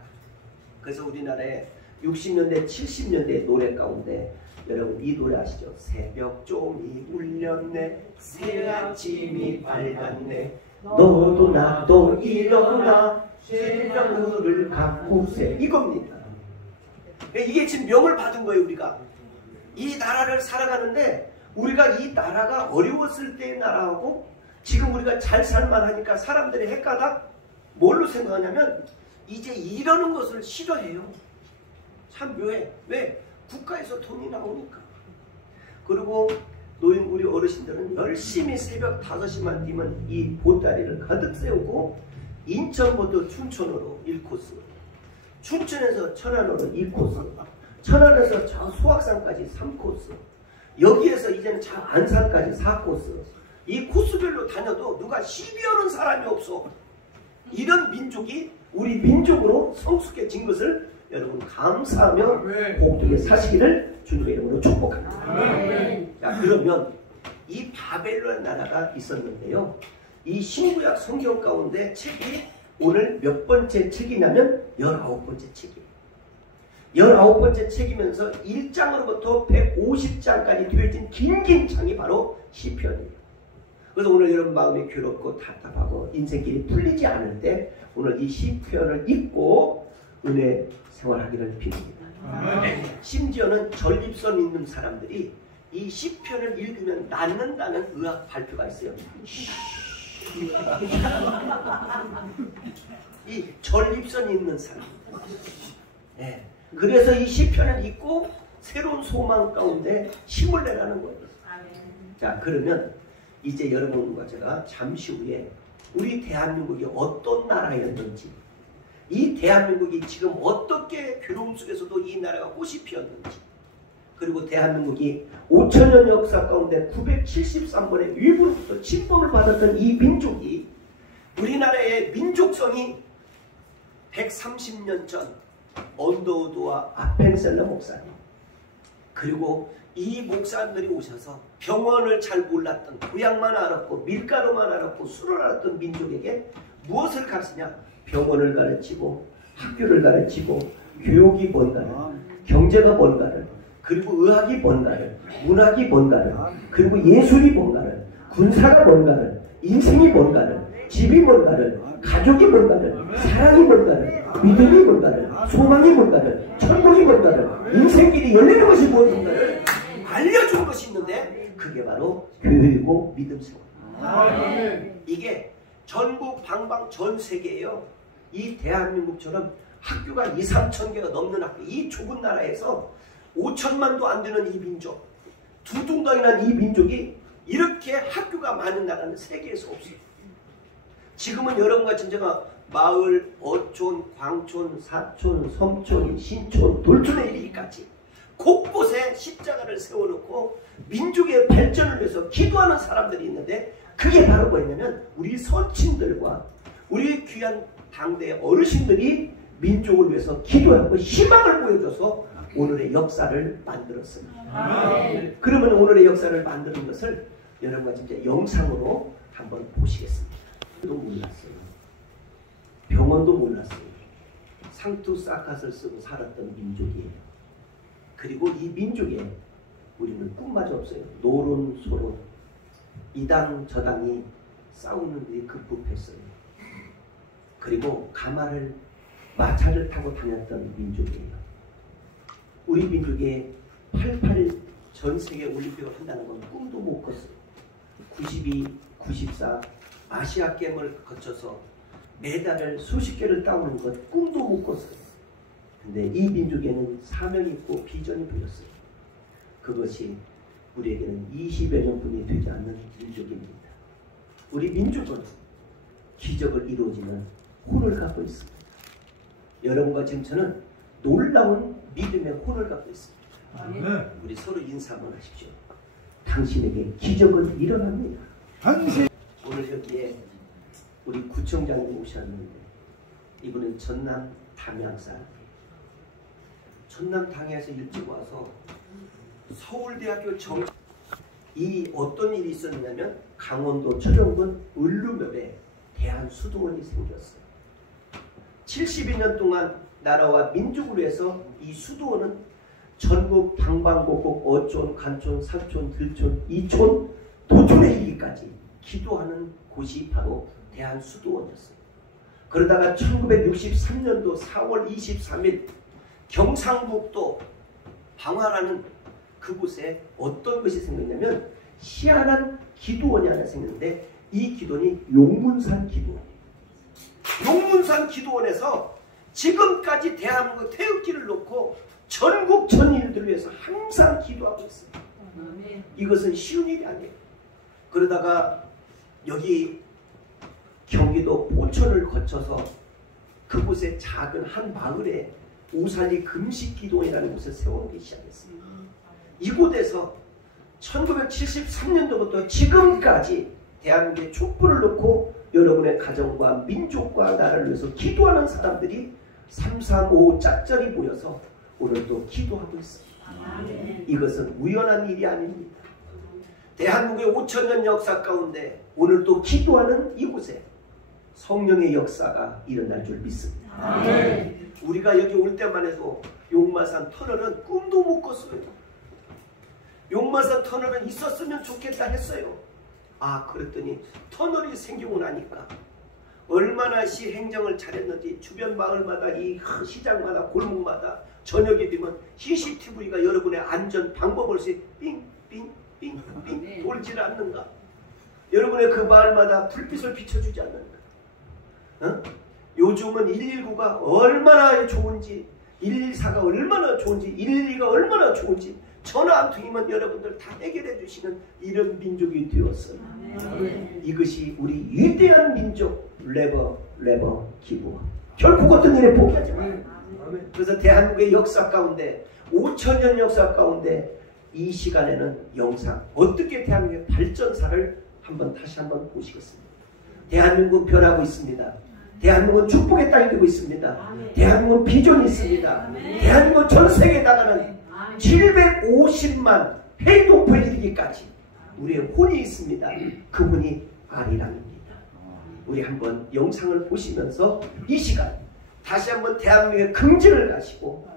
그래서 우리나라에 60년대 70년대 노래 가운데 여러분 이 노래 아시죠? 새벽종이 울렸네 새 아침이 밝았네 너도 나도 일어나 새벽을 가꾸세 이겁니다. 이게 지금 명을 받은 거예요. 우리가 이 나라를 살아가는데 우리가 이 나라가 어려웠을 때의 나라하고 지금 우리가 잘 살만하니까 사람들이 헷가닥 뭘로 생각하냐면 이제 이러는 것을 싫어해요. 참 묘해. 왜? 국가에서 돈이 나오니까. 그리고 노인 우리 어르신들은 열심히 새벽 5시만 뛰면 이 보따리를 가득 세우고 인천부터 춘천으로 1코스, 춘천에서 천안으로 2코스, 천안에서 저 수악산까지 3코스, 여기에서 이제는 저 안산까지 4코스. 이 코스별로 다녀도 누가 시비하는 사람이 없어. 이런 민족이 우리 민족으로 성숙해진 것을 여러분 감사하며 복되게 사시기를 주님의 이름으로 축복합니다. 자, 그러면 이 바벨론 나라가 있었는데요. 이 신구약 성경 가운데 책이 오늘 몇 번째 책이냐면 19번째 책이에요. 19번째 책이면서 1장으로부터 150장까지 되어진 긴 장이 바로 시편이에요. 그래서 오늘 여러분 마음이 괴롭고 답답하고 인생길이 풀리지 않을 때 오늘 이 시편을 읽고 은혜 생활하기를 빕니다. 심지어는 전립선 있는 사람들이 이 시편을 읽으면 낫는다는 의학 발표가 있어요. 이 전립선 있는 사람. 네. 그래서 이 시편을 읽고 새로운 소망 가운데 힘을 내라는 거예요. 자, 그러면 이제 여러분과 제가 잠시 후에 우리 대한민국이 어떤 나라였는지, 이 대한민국이 지금 어떻게 괴로움 속에서도 이 나라가 꽃이 피었는지, 그리고 대한민국이 5000년 역사 가운데 973번의 위부로부터 침범을 받았던 이 민족이 우리나라의 민족성이 130년 전 언더우드와 아펜셀러 목사님, 그리고 이 목사님들이 오셔서 병원을 잘 몰랐던, 보약만 알았고 밀가루만 알았고 술을 알았던 민족에게 무엇을 가르치냐? 병원을 가르치고 학교를 가르치고 교육이 뭔가를, 경제가 뭔가를, 그리고 의학이 뭔가를, 문학이 뭔가를, 그리고 예술이 뭔가를, 군사가 뭔가를, 인생이 뭔가를, 집이 뭔가를, 가족이 뭔가를, 사랑이 뭔가를, 믿음이 뭔가를, 소망이 뭔가를, 천국이 뭔가를, 인생길이 열리는 것이 무엇인가를 알려준 것이 있는데 그게 바로 교육이고 믿음 생활. 이게 전국 방방 전 세계에요. 이 대한민국처럼 학교가 2, 3천 개가 넘는 학교, 이 좁은 나라에서 5천만도 안 되는 이 민족, 두둥당이난 이 민족이 이렇게 학교가 많은 나라는 세계에서 없어요. 지금은 여러분과 제가 마을, 어촌, 광촌, 사촌, 섬촌, 신촌, 돌촌에 이르기까지 곳곳에 십자가를 세워놓고 민족의 발전을 위해서 기도하는 사람들이 있는데, 그게 바로 뭐냐면 우리 선친들과 우리 귀한 당대 어르신들이 민족을 위해서 기도하고 희망을 보여줘서 오늘의 역사를 만들었습니다. 그러면 오늘의 역사를 만드는 것을 여러분과 진짜 영상으로 한번 보시겠습니다. 도 몰랐어요. 병원도 몰랐어요. 상투 싹갓을 쓰고 살았던 민족이에요. 그리고 이 민족에 우리는 꿈마저 없어요. 노론 소론, 이당 저당이 싸우는 일이 급급했어요. 그리고 가마를 마차를 타고 다녔던 민족이에요. 우리 민족에 88 전 세계 올림픽을 한다는 건 꿈도 못 꿨어요. 92, 94 아시아 게임을 거쳐서 메달을 수십 개를 따오는 것 꿈도 못 꿨어요. 근데 이 민족에는 사명이 있고 비전이 보였어요. 그것이 우리에게는 20여 년뿐이 되지 않는 민족입니다. 우리 민족은 기적을 이루어지는 혼을 갖고 있습니다. 여러분과 지금 저는 놀라운 믿음의 혼을 갖고 있습니다. 우리 서로 인사 한번 하십시오. 당신에게 기적은 일어납니다. 오늘 여기에 우리 구청장님 오셨는데, 이분은 전남 담양 사람이에요. 전남 담양에서 일찍 와서 서울대학교 이 어떤 일이 있었냐면, 강원도 철원군 을루면에 대한수도원이 생겼어요. 72년 동안 나라와 민족을 위해서 이 수도원은 전국 방방곡곡 어촌, 간촌, 사촌, 들촌, 이촌, 도촌에 이르기까지 기도하는 곳이 바로 대한수도원이었어요. 그러다가 1963년도 4월 23일 경상북도 방화라는 그곳에 어떤 것이 생겼냐면 희한한 기도원이 하나 생겼는데, 이 기도원이 용문산 기도원이에요. 용문산 기도원에서 지금까지 대한민국 태극기를 놓고 전국 전인들을 위해서 항상 기도하고 있어요. 이것은 쉬운 일이 아니에요. 그러다가 여기 경기도 포천을 거쳐서 그곳에 작은 한 마을에 우살리 금식기도원이라는 곳을 세우기 시작했습니다. 이곳에서 1973년도부터 지금까지 대한민국의 촛불을 놓고 여러분의 가정과 민족과 나라를 위해서 기도하는 사람들이 335 짝짜리 모여서 오늘 또 기도하고 있습니다. 이것은 우연한 일이 아닙니다. 대한민국의 5천년 역사 가운데 오늘 또 기도하는 이곳에 성령의 역사가 일어날 줄 믿습니다. 우리가 여기 올 때만 해도 용마산 터널은 꿈도 못 꿨어요. 용마산 터널은 있었으면 좋겠다 했어요. 그랬더니 터널이 생기고 나니까 얼마나 시 행정을 잘했는지 주변 마을마다 이 시장마다 골목마다 저녁이 되면 CCTV가 여러분의 안전 방법을 삥삥삥삥 돌질 않는가? 여러분의 그 마을마다 불빛을 비춰주지 않는가? 요즘은 119가 얼마나 좋은지, 114가 얼마나 좋은지, 112가 얼마나 좋은지 전화 한 통이면 여러분들 다 해결해 주시는 이런 민족이 되었어요. 이것이 우리 위대한 민족, 레버 기브. 결국 어떤 일에 포기하지 마요. 그래서 대한민국의 역사 가운데 5천년 역사 가운데 이 시간에는 영상 어떻게 대한민국의 발전사를 다시 한번 보시겠습니다. 대한민국은 변하고 있습니다. 대한민국은 축복의 땅이 되고 있습니다. 대한민국은 비전이 있습니다. 대한민국은 전 세계에 나가는 750만 회동포에 이르기까지 우리의 혼이 있습니다. 그 혼이 아리랑입니다. 우리 한번 영상을 보시면서 이 시간 다시 한번 대한민국의 긍지를 가시고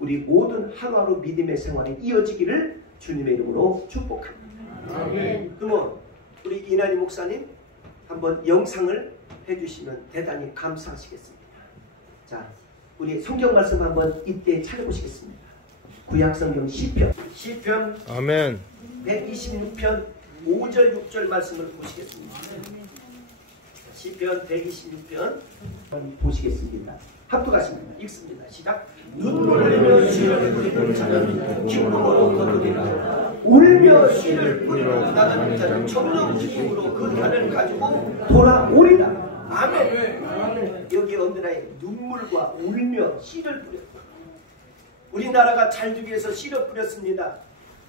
우리 모든 하루하루 믿음의 생활이 이어지기를 주님의 이름으로 축복합니다. 그러면 우리 이난희 목사님 한번 영상을 해주시면 대단히 감사하시겠습니다. 자, 우리 성경 말씀 한번 이때 찾아보시겠습니다. 구약성경 시편 아멘. 126편 5절 6절 말씀을 보시겠습니다. 시편 126편 보시겠습니다. 합독하십니다. 읽습니다. 시작. 눈물 흘리며 씨를 뿌리는 자는 기쁨으로 거두리라. 울며 씨를 뿌리러 나가는 자는 정령 기쁨으로 그 단을 가지고 돌아오리라. 아멘. 여기 언제나에 눈물과 울며 씨를 뿌렸다. 우리나라가 잘 되기 위해서 씨를 뿌렸습니다.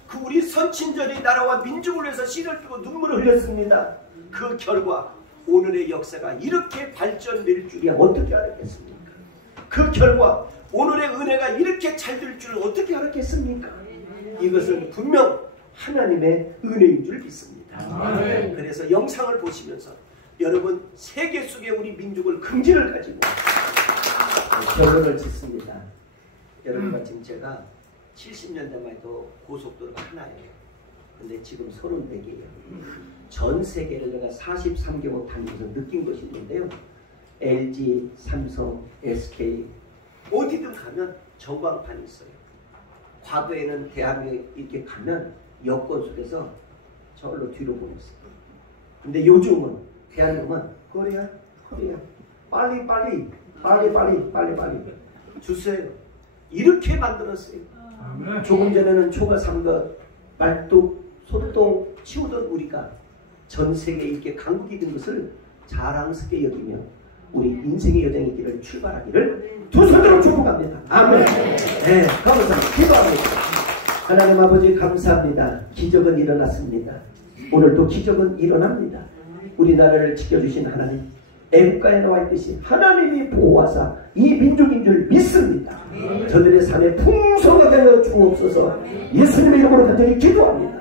그 우리 선친절이 나라와 민족을 위해서 씨를 뿌리고 눈물을 흘렸습니다. 그 결과 오늘의 역사가 이렇게 발전될 줄이야 어떻게 알았겠습니까? 그 결과 오늘의 은혜가 이렇게 잘 될 줄을 어떻게 알았겠습니까? 이것은 분명 하나님의 은혜인 줄 믿습니다. 그래서 영상을 보시면서 여러분 세계 속에 우리 민족을 긍지를 가지고 결론을 짓습니다. 여러분과 지금 제가 70년대만 해도 고속도로가 하나예요. 근데 지금 30대개예요. 전 세계를 내가 43개국 다니면서 느낀 것이 있는데요. LG, 삼성, SK 어디든 가면 전광판이 있어요. 과거에는 대한민국에 이렇게 가면 여권 속에서 저걸로 뒤로 보냈어요. 근데 요즘은 대한민국은 코리아 빨리 주세요. 이렇게 만들었어요. 조금 전에는 초가 삼것, 말뚝, 소똥 치우던 우리가 전 세계에 이렇게 강국이 된 것을 자랑스럽게 여기며 우리 인생의 여정의 길을 출발하기를 두 손으로 축복합니다. 아멘. 네, 감사합니다. 기도합니다. 하나님 아버지 감사합니다. 기적은 일어났습니다. 오늘도 기적은 일어납니다. 우리나라를 지켜주신 하나님, 애국가에 나와 있듯이 하나님이 보호하사 이 민족인 줄 믿습니다. 저들의 삶에 풍성하게 하여 주옵소서. 예수님의 이름으로 간절히 기도합니다.